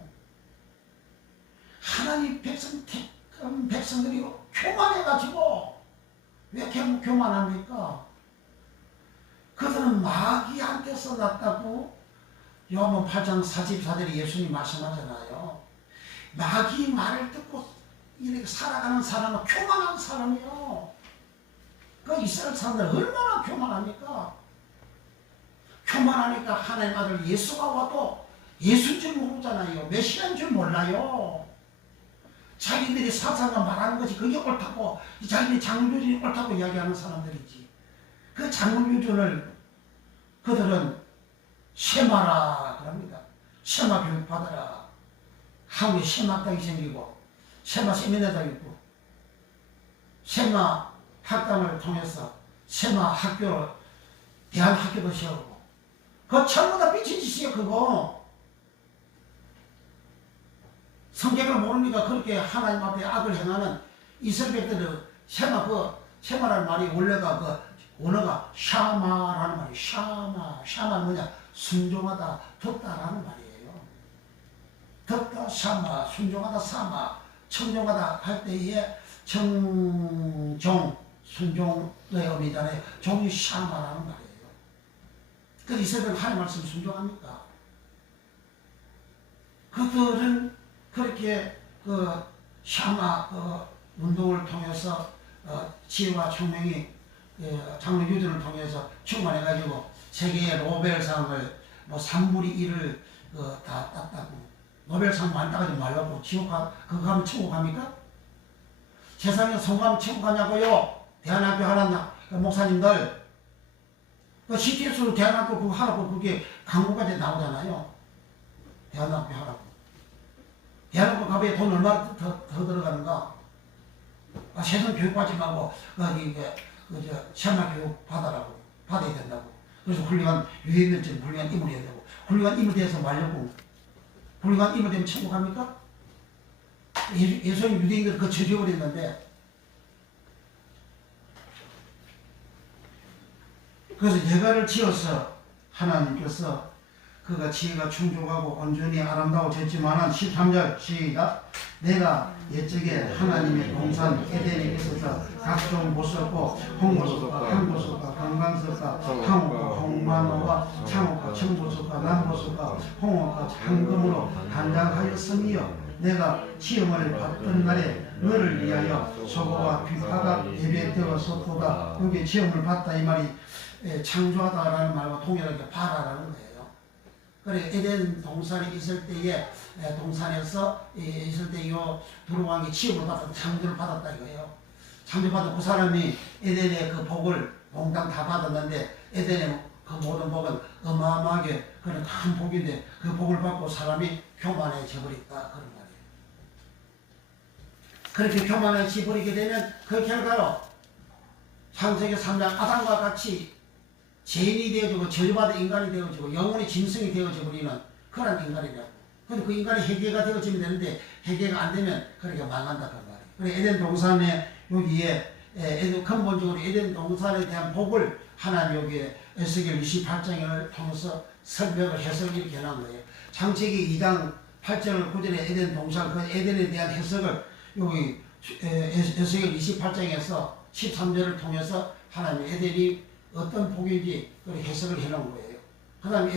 하나님 택한 백성들이 교만해가지고. 왜 교만합니까? 그들은 마귀한테서 났다고 요한복음 8장 44절에 예수님 말씀하잖아요. 마귀 말을 듣고 이렇게 살아가는 사람은 교만한 사람이에요. 그 이스라엘 사람들 얼마나 교만합니까? 교만하니까 하나님 아들 예수가 와도 예수인 줄 모르잖아요. 메시아인 줄 몰라요. 자기들이 사사가 말하는 것이 그게 옳다고, 자기들이 장로교준이 옳다고 이야기하는 사람들이지. 그 장로교준을 그들은 쉐마라 그럽니다. 쉐마 교육 받아라. 한국에 쉐마 학당이 생기고 쉐마 세미나도 있고 쉐마 학당을 통해서 쉐마 학교를, 대한학교도 세우고, 그거 전부 다 미친 짓이에요. 그거 성경을 모르니까 그렇게 하나님 앞에 악을 행하는 이스라엘들은 쉐마라는 말이 원래가 그 언어가 샤마라는 말이에요. 샤마는 뭐냐? 순종하다, 듣다라는 말이에요. 듣다, 샤마, 순종하다, 사마, 청종하다 할 때에 청종, 순종의 의미잖아요. 종이 샤마라는 말이에요. 그 이스라엘은 하나님 말씀 순종합니까? 그들은 그렇게 그 샤마 운동을 통해서 지혜와 총명이 장로교들을 통해서 충만해가지고 세계의 노벨상을 뭐 3분의 1을 다 땄다고. 노벨상 많이 따가지고 말라고 그거 가면 천국 갑니까? 세상에 성가면 천국 가냐고요? 대한학교 하나 목사님들 그 CTS로 대한학교 그거 하라고 그게 광고까지 나오잖아요. 대한학교 하라고. 대한학교 가봐야 돈 얼마나 더 들어가는가? 세상 교육 받지 말고 샤마 교육 받아야 된다고. 그래서 훌륭한 유대인들처럼 훌륭한 인물이 해야 되고, 훌륭한 인물 돼서 말려고. 훌륭한 인물 되면 천국 갑니까? 예수님 유대인들 그거 저지버렸는데. 그래서 예가를 지어서 하나님께서 그가 지혜가 충족하고 온전히 아름다워졌지만은 13절 시작. 내가 옛적에 하나님의 동산 에덴에 있어서 각종 보석과 홍보석과 항보석과 건강석과 황옥과 홍만호와 창옥과 청보석과 남보석과 홍옥과 황금으로 단장하였으며 내가 시험을 받던 날에 너를 위하여 소고와 비파가 예배에 들어섰도다. 여기 시험을 받다 이 말이 창조하다라는 말과 동일하게 바라라는 거예요. 그래 에덴 동산에 있을 때에 동산에서 있을 때 요 두루왕이 시험을 받았다, 창조를 받았다 이거예요. 창조받은 그 사람이 에덴의 그 복을 몽땅 다 받았는데 에덴의 그 모든 복은 어마어마하게 그런 큰 복인데 그 복을 받고 사람이 교만해져 버렸다 그런 말이에요. 그렇게 교만해져 버리게 되면 그 결과로 창세기 3장 아담과 같이 죄인이 되어지고 저주받은 인간이 되어지고 영혼의 짐승이 되어져 버리는 그런 인간이라고. 근데 그 인간이 회개가 되어지면 되는데 회개가 안 되면 그렇게 망한다 그 말이에요. 그래 에덴 동산에 여기에 근본적으로 에덴 동산에 대한 복을 하나님 여기에 에스겔 28장을 통해서 설명을 해석을 이렇게 해놓은 거예요. 창세기 2장 8절 9절에 에덴 동산 그 에덴에 대한 해석을 여기 에스겔 28장에서 13절을 통해서 하나님 에덴이 어떤 복인지 그렇게 해석을 해놓은 거예요. 그 다음에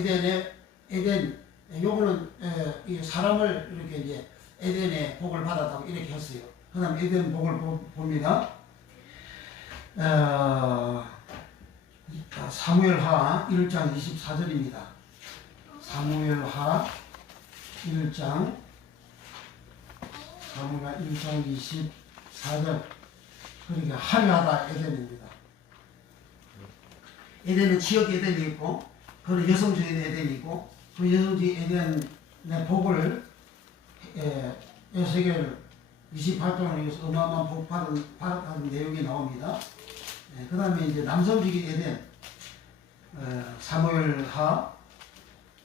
에덴 요거는 사람을 이렇게 이제 에덴의 복을 받았다고 이렇게 했어요. 그 다음 에덴 복을 봅니다. 사무엘하 1장 24절입니다. 사무엘하 1장 24절 그러니까 화려하다 에덴입니다. 에덴은 지역 에덴이 있고 그리고 여성적인 에덴이 있고 그 여성적인 에덴의 복을 에스겔 28장에서 어마어마한 복 받은 내용이 나옵니다. 그 다음에 이제 남성적인 에덴 사무엘하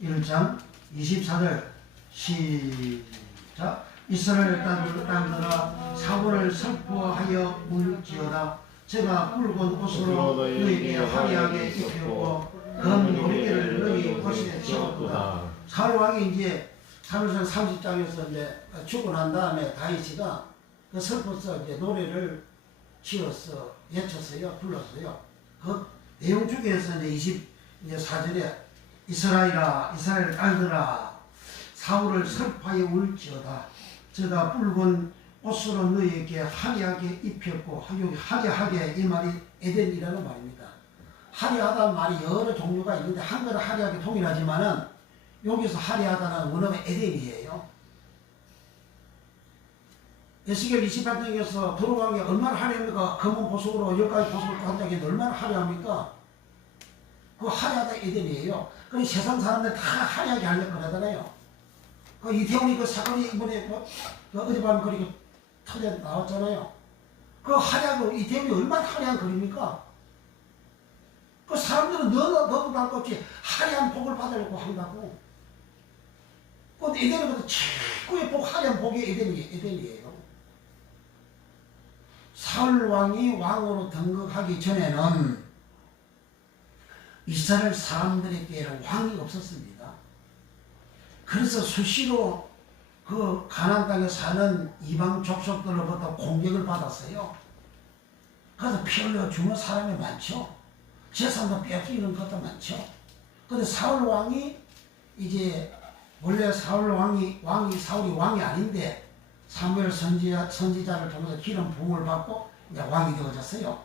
1장 24절 시작 이스라엘 땅들아 사울을 슬퍼하여 울지어다 제가 붉은 옷으로 너희에게 화려하게 입혔고 검 노리개를 너희 옷에 씌웠도다. 사울 왕이 이제 사무엘상 30장에서 이제 죽고 난 다음에 다윗이가 그 슬퍼서 이제 노래를 지어서 외쳤어요, 불렀어요. 그 내용 중에서 이제 24절에 이스라엘아, 이스라엘 딸들아, 사울을 슬퍼하여 울지어다. 제가 붉은 옷으로 너희에게 화려하게 입혔고, 여기 화려하게 이 말이 에덴이라는 말입니다. 화려하다는 말이 여러 종류가 있는데 한글은 화려하게 통일하지만은 여기서 화려하다는 원어가 에덴이에요. 에스겔 28장에서 들어간 게 얼마나 화려합니까? 검은 보석으로 10가지 보석을 한다는 게 얼마나 화려합니까? 그 화려하다 에덴이에요. 그럼 세상 사람들 다 화려하게 하려고 그러잖아요. 그 이태원이 그 사건이 이번에 그 어젯밤 그리고 터져 나왔잖아요. 그 화려하고 이태원이 얼마나 화려한 거리입니까? 그 사람들은 너도 날 것 없이 화려한 복을 받으려고 한다고. 그 에덴은 그 최고의 복, 화려한 복이 에덴이에요. 사울 왕이 왕으로 등극하기 전에는 이스라엘 사람들에게는 왕이 없었습니다. 그래서 수시로 그 가나안 땅에 사는 이방 족속들로부터 공격을 받았어요. 그래서 피 흘려 죽는 사람이 많죠. 재산도 뺏기는 것도 많죠. 근데 사울 왕이 이제 원래 사울이 왕이 아닌데 사무엘 선지자를 통해서 기름 부음을 받고 이제 왕이 되어졌어요.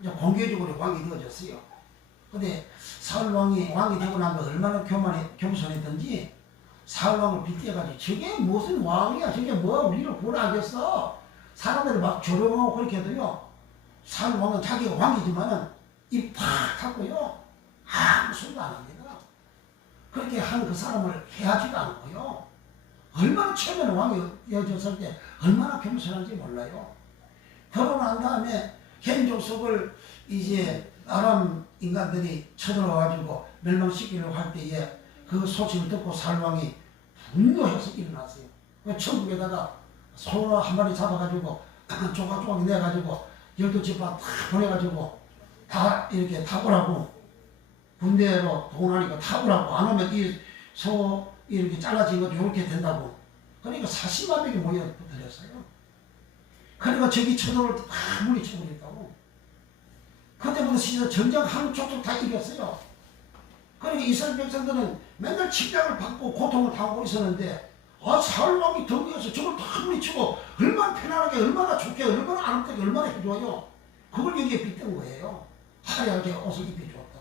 이제 공개적으로 왕이 되어졌어요. 근데 사울 왕이 되고 나면 얼마나 겸손했던지 사울 왕을 빗대가지고 저게 무슨 왕이야, 저게 뭐 우리를 구원하겠어. 사람들이 막 조롱하고 그렇게 해도요. 사울 왕은 자기가 왕이지만은 입 팍 닫고요. 아무 소리도 안 합니다. 그렇게 한 그 사람을 해하지도 않고요. 얼마나 처음에는 왕이 되어졌을 때 얼마나 겸손한지 몰라요. 결혼한 다음에 겐족속을 이제 아람 인간들이 쳐들어와가지고 멸망시키려고 할 때에 그 소식을 듣고 사울왕이 분노해서 일어났어요. 천국에다가 소 한 마리 잡아가지고 조각조각 내가지고 12지파 다 보내가지고 다 이렇게 타보라고 군대로 동원하니까 타보라고 안 오면 이 소 이렇게 잘라진 것도 이렇게 된다고. 그러니까 40만 명이 모여들었어요. 그러니까 저기 쳐들어올 때 다 물리쳐버렸다고. 그때부터 시작 전쟁 한 족족 다 이겼어요. 그러니까 이스라엘 백성들은 맨날 침략을 받고 고통을 당하고 있었는데 사울 왕이 등극해서 저걸 다 물리치고 얼마나 편안하게 얼마나 좋게 얼마나 아름답게 얼마나 해줘요. 그걸 여기에 빗댄 거예요. 화려하게 옷을 입혀주었다.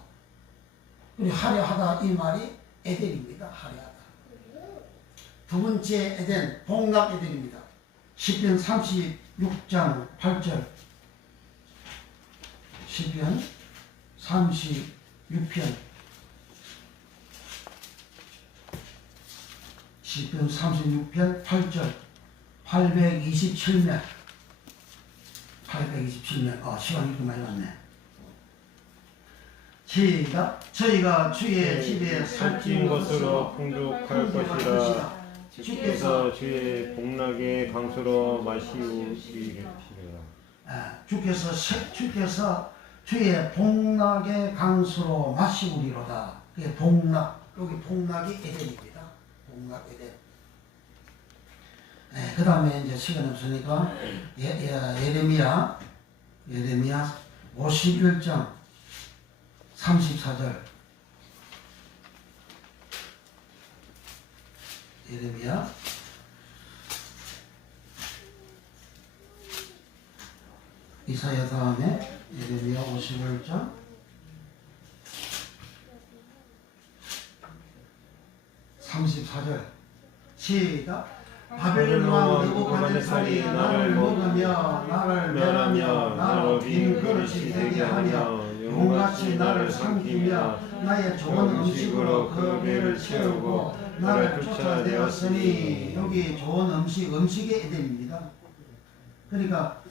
그리고 화려하다 이 말이 에덴입니다. 화려하다. 두 번째 에덴, 복락 에덴입니다. 시편 36장 8절 시편 36편 시편 36편 8절 827면 시간이 이렇게 많이 왔네. 시작. 저희가 주의 집에 살찐 것으로 풍족할 것이라. 주께서 주의 복락의 강수로 마시우시리라. 주께서 주의 복락의 강수로 마시우리로다. 그게 복락, 여기 복락이 에덴입니다. 복락 에덴. 그 다음에 이제 시간 없으니까 예레미야 51장 34절. 예레미야 이사야 다음에 예레미야 51장 34절 시작. 바벨론 왕 느부갓네살이 나를 먹으며 나를 멸하며 나로 빈 그릇이 되게 하며 용같이 나를 삼키며 나의 좋은 음식으로 그 배를 채우고 나를 쫓아내었으니, 여기 좋은 음식의 에덴입니다. 그러니까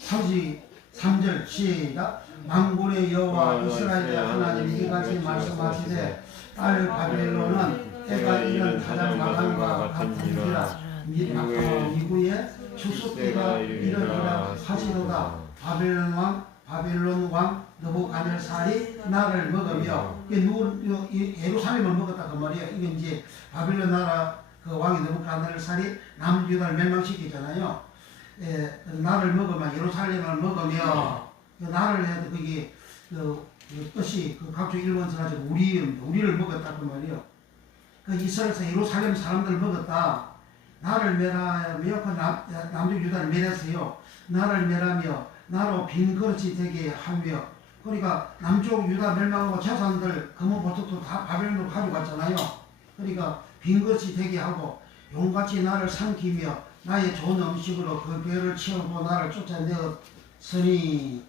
33절 시작. 만군의 여호와 이스라엘의 하나님이 이같이 말씀하시되 딸 바벨론은 때가 이른 가장 마감과 같으니라. 미구의 추수때가 이르리라 하시도다. 바벨론 왕 느부갓네살이 나를 먹으며, 예루살렘을 먹었다 그 말이에요. 이게 이제 바벨론 나라 그 왕이 느부갓네살이 남유다를 멸망시키잖아요. 나를 먹으면 예루살렘을 먹으며, 나를 해도 그게 그 뜻이 그 각종 일본서 가지고 우리를 먹었다 그 말이에요. 그 이스라엘에서 예루살렘 사람들을 먹었다. 나를 멸하며 그 남쪽 유다를 멸했어요. 나를 멸하며 나로 빈 그릇이 되게 하며, 그러니까 남쪽 유다 멸망하고 재산들 금은 보석도 다 바벨론으로 가져갔잖아요. 그러니까 빈 그릇이 되게 하고 용같이 나를 삼키며 나의 좋은 음식으로 그 배를 채우고 나를 쫓아내었으니,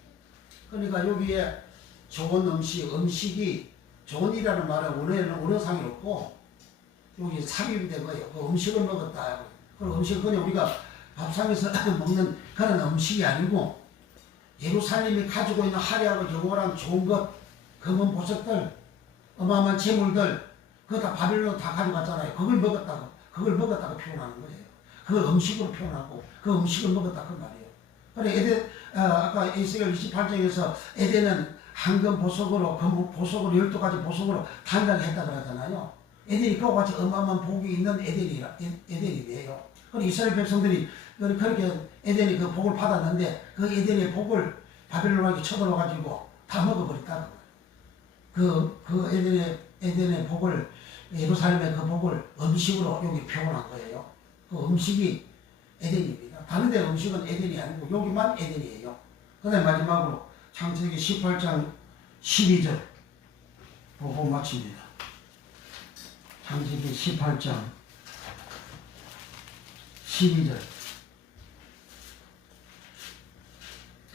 그러니까 여기에 좋은 음식이 좋은이라는 말은 원어상이 없고 여기 삽입이 된 거예요. 그 음식을 먹었다. 그 음식은 그냥 우리가 밥상에서 먹는 그런 음식이 아니고, 예루살렘이 가지고 있는 화려하고 영원한 좋은 것, 금은 보석들, 어마어마한 재물들, 그거 다 바벨론 다 가져갔잖아요. 그걸 먹었다고 표현하는 거예요. 그걸 음식으로 표현하고 그 음식을 먹었다 그 말이에요. 그래 에덴, 아까 에스겔 28장에서 에덴은 황금 보석으로, 금은 보석으로, 12가지 보석으로 단장했다 그러잖아요. 에덴이 그와 같이 어마어마한 복이 있는 에덴이에요. 그리고 이스라엘 백성들이 그렇게 에덴이 그 복을 받았는데, 그 에덴의 복을 바벨론 왕이 쳐들어가지고 다 먹어버렸다. 그 에덴의 복을, 예루살렘의 그 복을 음식으로 여기 표현한 거예요. 그 음식이 에덴입니다. 다른 데 음식은 에덴이 아니고 여기만 에덴이에요. 그 다음에 마지막으로 창세기 18장 12절 보고 마칩니다. 창세기 18장 12절.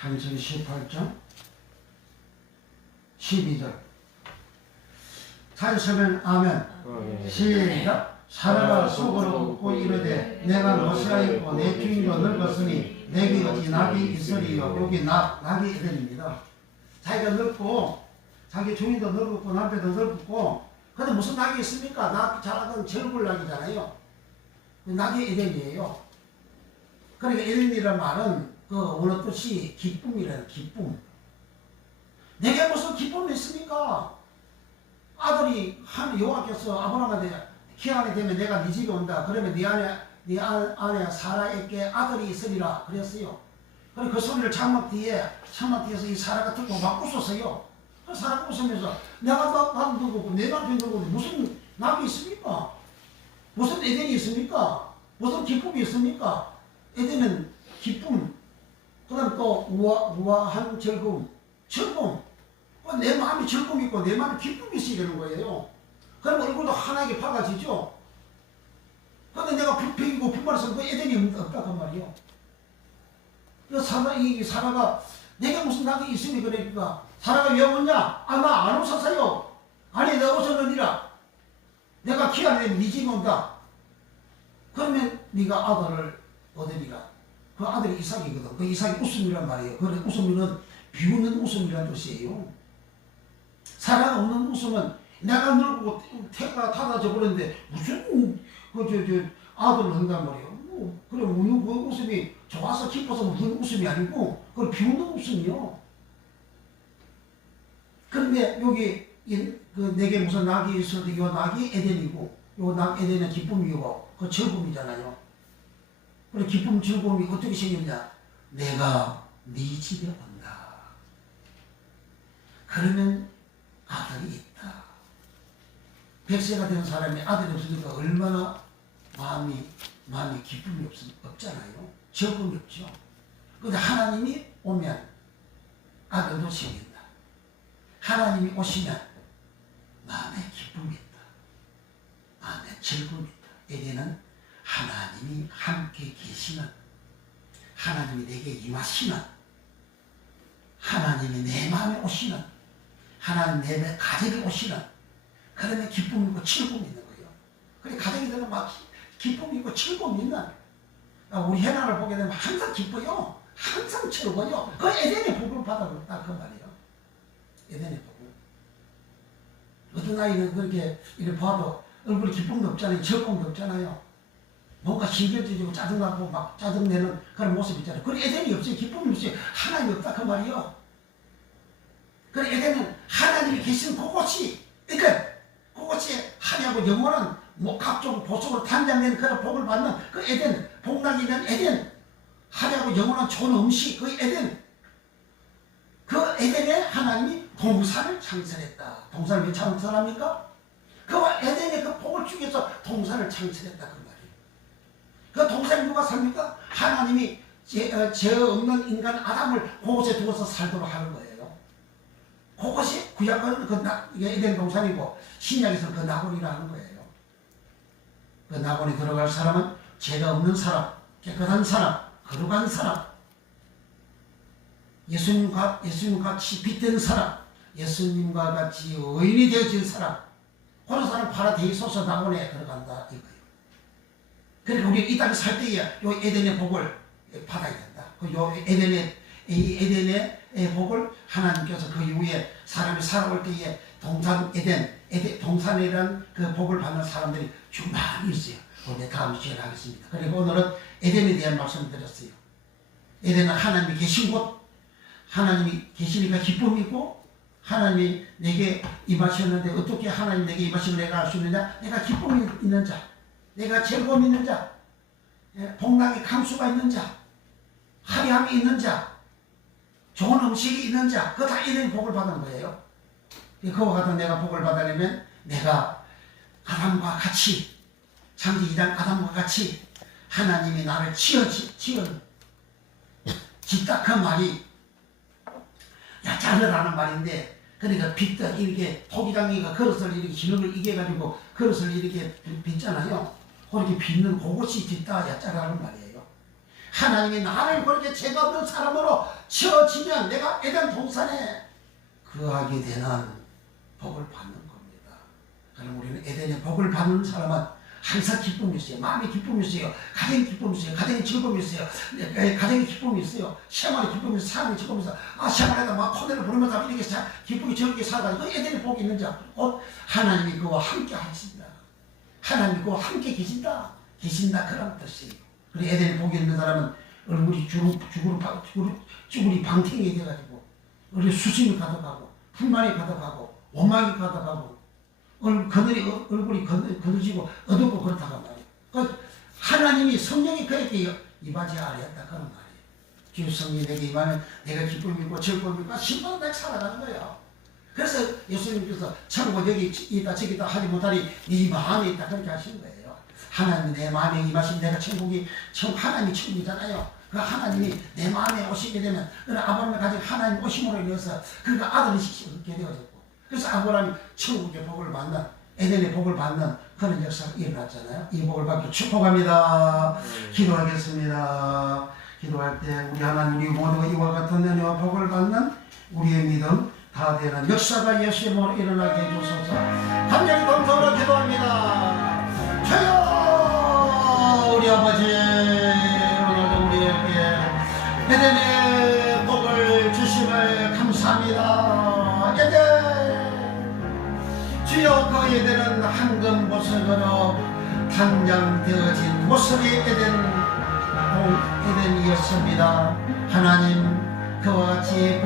창세기 18장 12절. 찾으시면 아멘. 시작. 사라가 속으로 웃고 이르되 내가 노시가 있고 내 주인도 늙었으니 내게 어찌 낙이 있으리요. 여기 낙이 에덴입니다. 자기가 늙고 자기 주인도 늙었고 남편도 늙었고, 근데 무슨 낙이 있습니까? 낙 자라던 절굴 낙이잖아요. 낙이 에덴이에요. 그러니까 에덴이라는 말은 그 원어 뜻이 기쁨이라는, 기쁨. 내게 무슨 기쁨이 있습니까? 아들이 한 여호와께서 아브라함한테 기한이 되면 내가 네 집에 온다. 그러면 네 안에 사라에게 아들이 있으리라 그랬어요. 그리고 그 소리를 장막 뒤에서 이 사라가 듣고 막 웃었어요. 그 사라가 웃으면서 내가 나도 누구고 내 남편 누구고 무슨 낙이 있습니까? 무슨 에덴이 있습니까? 무슨 기쁨이 있습니까? 에덴은 기쁨, 그 다음 또 우아한 즐거움. 내 마음이 즐거움이 있고 내 마음이 기쁨이 있어야 되는 거예요. 그럼 얼굴도 환하게 밝아지죠. 그런데 내가 불평이고 불만해서 그 에덴이 없다 그 말이요. 이 사라가 내가 무슨 낙이 있으니 그러니까 사라가 왜 오냐? 나 안 오셨어요. 아니 내가 오셨느니라. 내가 기한이 되면 네 집에 온다. 그러면 네가 아들을 얻으리라. 그 아들이 이삭이거든. 그 이삭이 웃음이란 말이에요. 그래 웃음이는 비웃는 웃음이라는 뜻이에요. 사랑 없는 웃음은 내가 늙고 태가 닫아져 버렸는데 무슨 아들을 한단 말이에요. 그래 우는 그 웃음이 좋아서 기뻐서 웃는 웃음이 아니고 그걸 비웃는 웃음이요. 그런데 여기 내게 무슨 낙이 있어도 이 낙이 에덴이고 요 낙 에덴은 기쁨이고 그 즐거움이잖아요. 그래 기쁨 즐거움이 어떻게 생기느냐? 내가 네 집에 온다. 그러면 아들이 있다. 100세가 된 사람이 아들이 없으니까 얼마나 마음이 기쁨이 없잖아요. 즐거움이 없죠. 그런데 하나님이 오면 아들도 생긴다. 하나님이 오시면 마음에 기쁨이 있다. 마음에 즐거움이 있다. 에덴은 하나님이 함께 계시는, 하나님이 내게 임하시는, 하나님이 내 마음에 오시는, 하나님 내 가정에 오시는, 그러면 기쁨이 있고 즐거움이 있는 거예요. 그래 가정이 되면 막 기쁨이 있고 즐거움이 있는, 우리 해나를 보게 되면 항상 기뻐요. 항상 즐거워요. 그 에덴의 복을 받아들었다 그 말이에요. 에덴의 복을. 어떤 아이는 그렇게 이렇게 봐도 얼굴에 기쁨도 없잖아요. 즐거움도 없잖아요. 뭔가 신경질이고 짜증나고 막 짜증내는 그런 모습 있잖아요. 그래 에덴이 없어요. 기쁨이 없어요. 하나님이 없다 그 말이에요. 그래 에덴은 하나님이 계시는 그곳이, 그러니까 그곳이 하냐고 영원한 각종 보석으로 단장된 그런 복을 받는 그 에덴, 복락이 있는 에덴, 하냐고 영원한 좋은 음식 그 에덴, 그 에덴에 하나님이 동산을 창설했다. 동산을 왜 창설합니까? 그 에덴의 그 복을 주기 위해서 동산을 창설했다 그 말이에요. 그 동산에 누가 삽니까? 하나님이 죄 없는 인간 아담을 그곳에 두어서 살도록 하는 거예요. 그것이 구약은 이게 에덴 동산이고 신약에서는 그 나곤이라는 거예요. 그 나곤에 들어갈 사람은 죄가 없는 사람, 깨끗한 사람, 거룩한 사람, 예수님과 같이 빛된 사람, 예수님과 같이 의인이 되어진 사람, 그런 사람 파라데이소서 나곤에 들어간다 이거예요. 그러니까 우리 이 땅에 살 때에 요 에덴의 복을 받아야 된다. 요 에덴의 복을 하나님께서 그 이후에 사람이 살아올 때에 동산이라는 그 복을 받는 사람들이 좀 많이 있어요. 우리 다음 시간에 하겠습니다. 그리고 오늘은 에덴에 대한 말씀을 드렸어요. 에덴은 하나님이 계신 곳, 하나님이 계시니까 기쁨이고, 하나님이 내게 임하셨는데 어떻게 하나님 내게 임하시면 내가 알 수 있느냐? 내가 기쁨이 있는 자, 내가 즐거움이 있는 자, 복락의 감수가 있는 자, 화려함이 있는 자, 좋은 음식이 있는 자, 그거 다 에덴 복을 받은 거예요. 그와 같은 내가 복을 받으려면 내가 아담과 같이, 창세기 2장 아담과 같이 하나님이 나를 짓다 그 말이 야자르라는 말인데, 그러니까 빚다 이렇게 토기장이가 그릇을 이렇게 기름을 이겨가지고 그릇을 이렇게 빚잖아요. 그렇게 빚는 그것이 짓다 야자르라는 말이에요. 하나님이 나를 그렇게 죄가 없는 사람으로 지어지면 내가 에덴 동산에 거하게 되는 복을 받는 겁니다. 그럼 우리는 에덴의 복을 받는 사람은 항상 기쁨이 있어요. 마음에 기쁨이 있어요. 가정에 기쁨이 있어요. 가정에 즐거움이 있어요. 가정에 기쁨이 있어요. 시험안에 기쁨이 있어요. 사람에 기쁨이 있어요. 시험안에다 막 코대를 부르면서 이렇게 기쁘게 즐겁게 살아가지고 에덴의 복이 있는 자, 하나님이 그와 함께 하신다. 하나님이 그와 함께 계신다. 그런 뜻이에요. 그리고 에덴의 복이 있는 사람은 얼굴이 쭈구리 방탱이 돼가지고 얼굴에 수심이 가득하고 불만이 가득하고 원망이 가득하고 얼굴이 거느지고 어둡고 그렇다고 말이에요. 그 하나님이 성령이 그에게 임하지 아니했다 그런 말이에요. 주 성령이 내게 임하면 내가 기쁨이 있고 즐거움이 있고 신바로 살아가는 거예요. 그래서 예수님께서 천국 여기 있다 저기 있다 하지 못하니 네 마음에 있다 그렇게 하신 거예요. 하나님이 내 마음에 임하신 내가 하나님이 천국이잖아요. 그 하나님이 내 마음에 오시게 되면 그런 아브라함이 가진 하나님 오심으로 인해서 그가 아들이 있게 되어졌고, 그래서 아브라함이 천국의 복을 받는, 에덴의 복을 받는 그런 역사가 일어났잖아요. 이 복을 받기 축복합니다. 기도하겠습니다. 기도할 때 우리 하나님, 우리 모두가 이와 같은 은혜와 복을 받는 우리의 믿음 다 되는 역사가 예수의 이름으로 일어나게 해주소서. 간절히 동성으로 기도합니다. 주여, 우리 아버지, 오늘도 우리에게 에덴의 복을 주심을 감사합니다. 주여 그 에덴은 황금 보석으로 단장되어진 모습이 에덴이었습니다. 하나님 그와 같이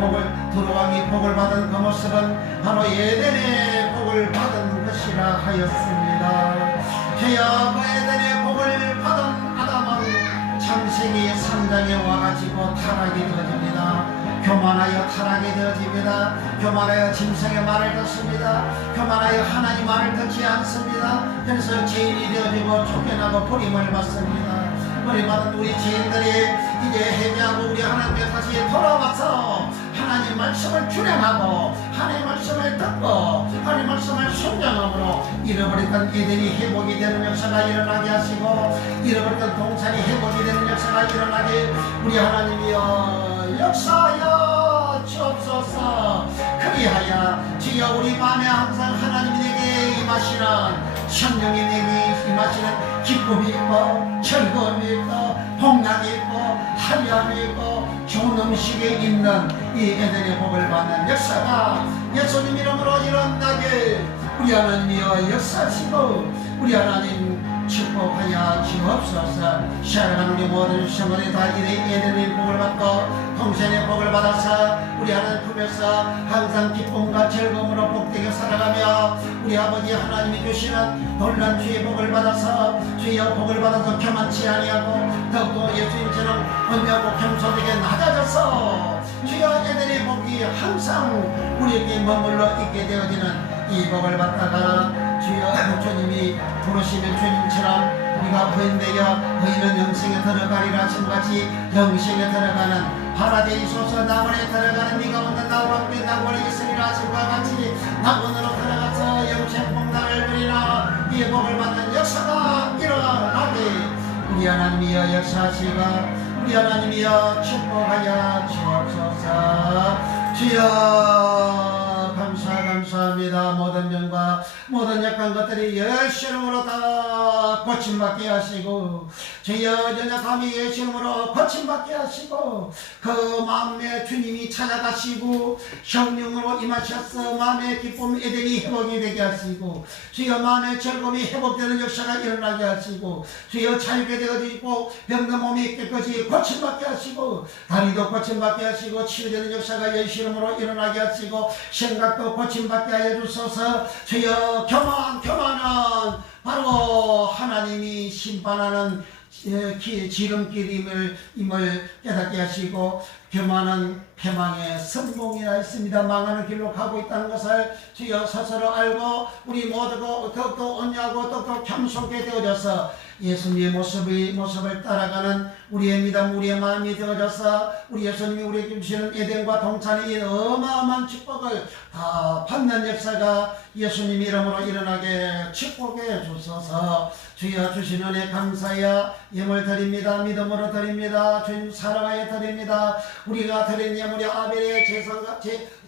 두루왕이 복을 받은 그 모습은 바로 에덴의 복을 받은 것이라 하였습니다. 주여 그 에덴의 복을 받은 아담은 창세기 3장에 와가지고 타락이 되어집니다. 교만하여 타락이 되어집니다. 교만하여 짐승의 말을 듣습니다. 교만하여 하나님 말을 듣지 않습니다. 그래서 죄인이 되어지고 쫓겨나고 버림을 받습니다. 버림받은 우리 죄인들이 이제 회개하고 우리 하나님께 다시 돌아와서 하나님 말씀을 준행하고 하나님 말씀을 듣고 하나님 말씀을 순종함으로 잃어버렸던 에덴이 회복이 되는 역사가 일어나게 하시고 잃어버렸던 동산이 회복이 되는 역사가 일어나게 우리 하나님이여 역사하여 주옵소서. 그리하여 주여 우리 마음에 항상 하나님이 내게 임하시는 성령이 내게 임하시는 기쁨이 있고 즐거움이 있고 복락이 있고 한량이 있고 좋은 음식이 있는 이 에덴의 복을 받는 역사가 예수님 이름으로 일어나게 우리 하나님이여 역사하시고 우리 하나님 축복하여 주옵소서. 살아가는 우리 모든 성원의 다 에덴의 복을 받고 동생의 복을 받아서 우리 하나님 품에서 항상 기쁨과 즐거움으로 복되게 살아가며 우리 아버지 하나님이 주시는 놀란 주의 복을 받아서 주의 복을 받아서 교만치 아니하고 더욱더 예수님처럼 언제하고 겸손하게 낮아져서 주여 에덴의 복이 항상 우리에게 머물러 있게 되어지는 이 복을 받다가 주여 주님이 부르시면 주님처럼 우리가 부인되어 너희는 영생에 들어가리라 하심같이 영생에 들어가는 파라데이소서 낙원에 들어가는 네가 오는 나와 함께 낙원에 있으리라 하심과 같이 낙원으로 들어가서 영생 복락을 누리나 이 복을 받는 역사가 일어나게 우리 하나님이여 역사하시고 우리 하나님이여 축복하여 주옵소서. 주여 감사합니다. 모든 병과 모든 약한 것들이 예수 이름으로 다 고침받게 하시고 주여 연약함이 예수 이름으로 고침받게 하시고 그 마음에 주님이 찾아가시고 성령으로 임하셔서 마음의 기쁨 에덴이 회복이 되게 하시고 주여 마음의 즐거움이 회복되는 역사가 일어나게 하시고 주여 자유게 되어지고 병든 몸이 깨끗이 고침받게 하시고 다리도 고침받게 하시고 치유되는 역사가 예수 이름으로 일어나게 하시고 생각도 고침받게 하여 주소서. 주여 교만은 바로 하나님이 심판하는 지름길임을 깨닫게 하시고 교만은 패망의 선봉이라 했습니다. 망하는 길로 가고 있다는 것을 주여 스스로 알고 우리 모두가 더욱더 온유하고 더욱더 겸손하게 되어져서 예수님의 모습을 따라가는 우리의 믿음, 우리의 마음이 되어져서 우리 예수님이 우리에게 주시는 에덴과 동산의 이 어마어마한 축복을 다 받는 역사가 예수님 이름으로 일어나게 축복해 주소서. 주여 주신 은혜 감사하여 예물 드립니다. 믿음으로 드립니다. 주님 사랑하여 드립니다. 우리가 드린 예물이 아벨의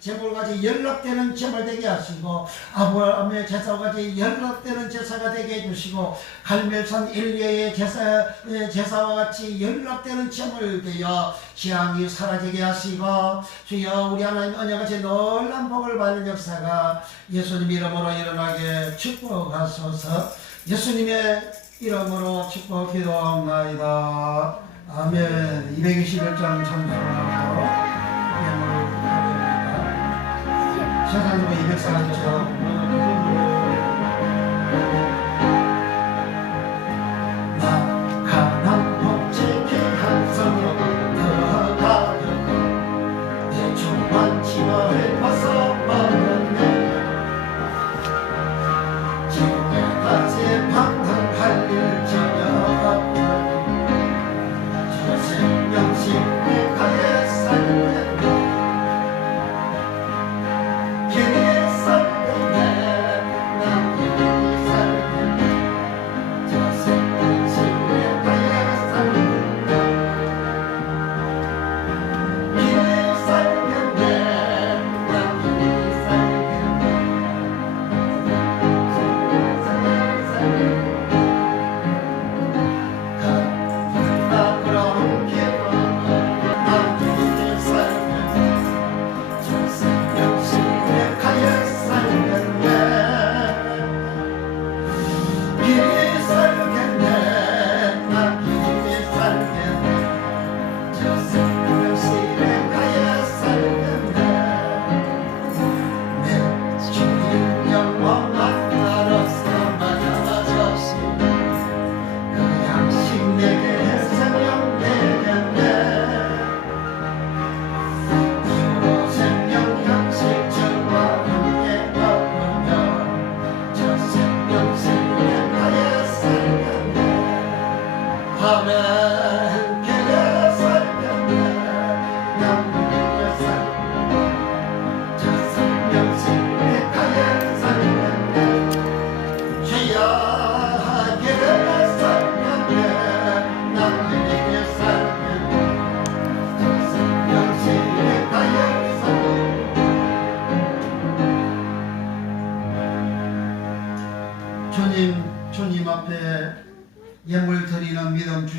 제물같이 연락되는 제물 되게 하시고 아브라함의 제사같이 연락되는 제사가 되게 해주시고 갈멜산 엘리야의 제사와 같이 연락되는 제물 되어 재앙이 사라지게 하시고 주여 우리 하나님 언약같이 놀란 복을 받는 역사가 예수님 이름으로 일어나게 축복하소서. 예수님의 이름으로 축복 기도합나이다. 아멘. 221장 찬송하고 예물 드립니다. 세상으로 240장 낙하난 복지기 한성으로 들어가려고 내 충만 치마를 벗어버렸네. 지금까지 방탕할 일 전혀 저 생명식이 가에 살때 괜히 살때 난 괜히 살때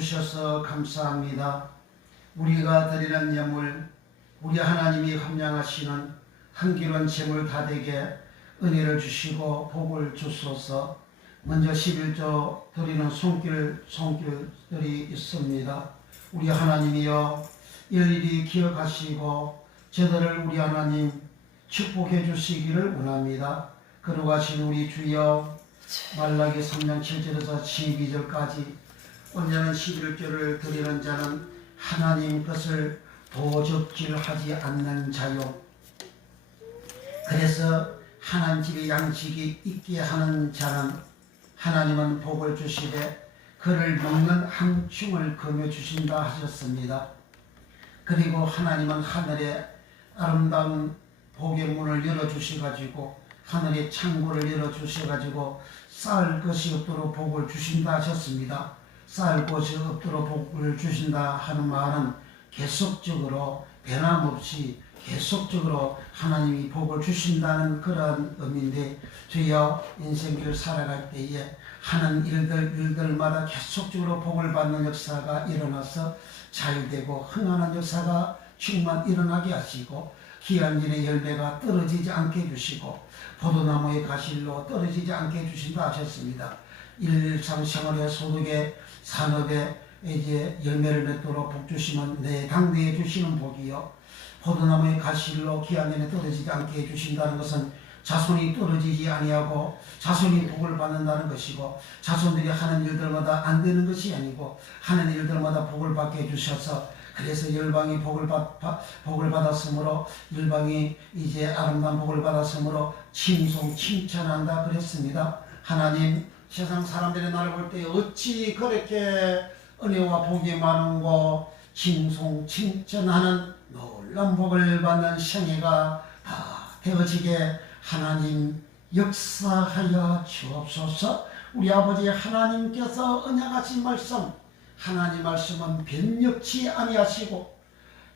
주셔서 감사합니다. 우리가 드리는 예물, 우리 하나님이 함량하시는 한기론 제물 다 되게 은혜를 주시고 복을 주소서. 먼저 11조 드리는 손길들이 있습니다. 우리 하나님이여 일일이 기억하시고 저들을 우리 하나님 축복해 주시기를 원합니다. 거룩하신 우리 주여, 말라기 3장 7절에서 12절까지 언제는 11조를 드리는 자는 하나님 것을 도적질하지 않는 자요, 그래서 하나님 집에 양식이 있게 하는 자는 하나님은 복을 주시되 그를 먹는 함충을 금해 주신다 하셨습니다. 그리고 하나님은 하늘에 아름다운 복의 문을 열어주셔가지고 하늘의 창고를 열어주셔가지고 쌓을 것이 없도록 복을 주신다 하셨습니다. 쌓을 것이 없도록 복을 주신다 하는 말은 계속적으로 변함없이 계속적으로 하나님이 복을 주신다는 그런 의미인데, 주여 인생길 살아갈 때에 하는 일들마다 계속적으로 복을 받는 역사가 일어나서 잘되고 흥하는 역사가 충만 일어나게 하시고, 기한진의 열매가 떨어지지 않게 해주시고 포도나무의 가실로 떨어지지 않게 해주신다 하셨습니다. 일상생활의 소득의 산업에 이제 열매를 맺도록 복 주시면 내 당대에 주시는 복이요, 포도나무의 가실로 기한년에 떨어지지 않게 해주신다는 것은 자손이 떨어지지 아니하고 자손이 복을 받는다는 것이고, 자손들이 하는 일들마다 안 되는 것이 아니고 하는 일들마다 복을 받게 해주셔서, 그래서 열방이 복을 받았으므로 열방이 이제 아름다운 복을 받았으므로 칭송한다 그랬습니다. 하나님, 세상 사람들이 나를 볼 때 어찌 그렇게 은혜와 복이 많은고 칭찬하는 놀라운 복을 받는 생애가 다 되어지게 하나님 역사하여 주옵소서. 우리 아버지 하나님께서 언약하신 말씀, 하나님 말씀은 변력치 아니하시고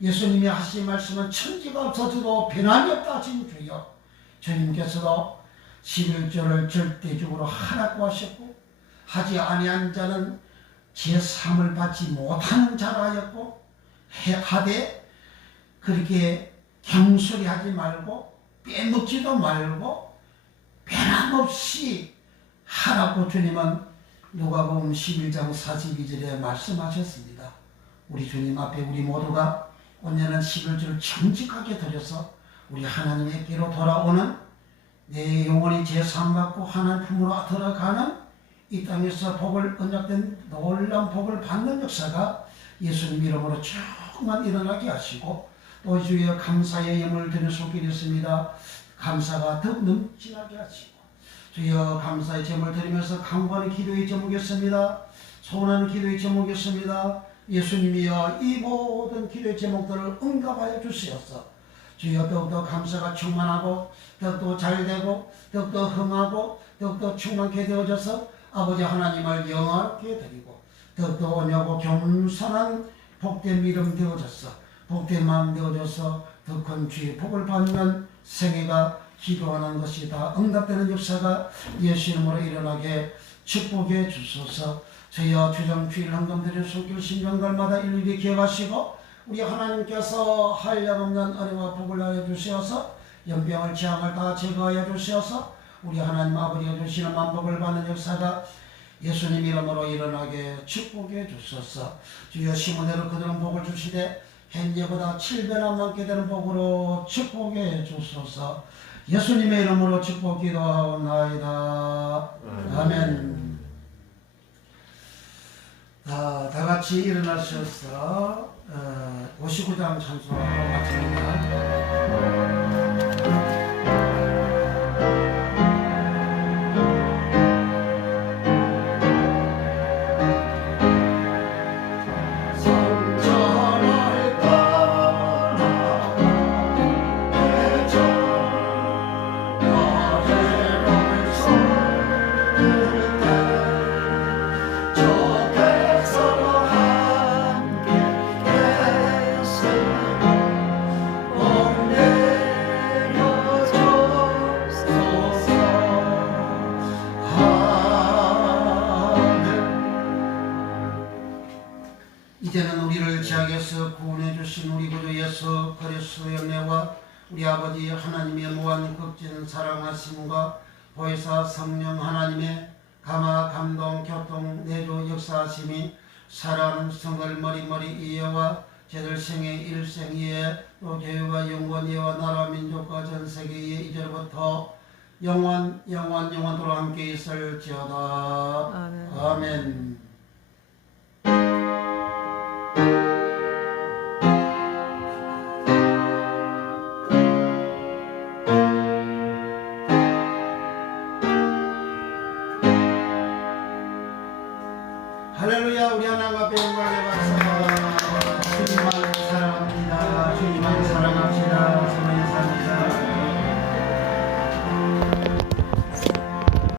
예수님이 하신 말씀은 천지가 없어져도 변함이 없다 하신 주여, 주님께서도 11조를 절대적으로 하라고 하셨고 하지 아니한 자는 제3을 받지 못하는 자라 하였고, 하되 그렇게 경솔히하지 말고 빼먹지도 말고 변함없이 하라고 주님은 누가복음 11장 42절에 말씀하셨습니다. 우리 주님 앞에 우리 모두가 온전한 11조를 정직하게 드려서 우리 하나님께로 돌아오는, 내 영혼이 제3받고 하나님 품으로 들어가는 이 땅에서 복을 언약된 놀라운 복을 받는 역사가 예수님 이름으로 조금만 일어나게 하시고, 또 주여 감사의 예물을 드리는 손길이 있습니다. 감사가 더욱 넘치나게 하시고, 주여 감사의 제물 드리면서 강구하는 기도의 제목이었습니다. 소원하는 기도의 제목이었습니다. 예수님이여 이 모든 기도의 제목들을 응답하여 주시옵소서. 주여 더욱더 감사가 충만하고 더욱더 잘되고 더욱더 흥하고 더욱더 충만케 되어져서 아버지 하나님을 영화롭게 드리고 더욱더 온유하고 겸손한 복된 믿음 되어져서 복된 마음 되어져서 더 큰 주의 복을 받는 생애가 기도하는 것이 다 응답되는 역사가 예수 이름으로 일어나게 축복해 주소서. 저희와 주정 주일 헌금드리는 손길 신경들마다 일일이 기억하시고 우리 하나님께서 한량없는 은혜와 복을 하여 주시어서 연병을 재앙을 다 제거하여 주시어서 우리 하나님 아버지가 주시는 만복을 받는 역사가 예수님 이름으로 일어나게 축복해 주소서. 주여 시몬대로 그들은 복을 주시되 현재보다 7배나 넘게 되는 복으로 축복해 주소서. 예수님의 이름으로 축복 기도하옵나이다. 아멘. 다 같이 일어나셔서 59장 찬송하고 마칩니다. 내 악에서 구원해 주신 우리 구주 예수 그리스도의 은혜와 우리 아버지 하나님의 무한 극진 사랑하심과 보혜사 성령 하나님의 감화 감동 교통 내주 역사하심이 사랑하는 성을 머리머리 이해와 제들 생애 일생이에 또 교회와 영원히와 나라와 민족과 전 세계에 이제부터 영원토록 함께 있을지어다. 아멘. 아멘. 할렐루야. 우리 하나님 앞에 영광을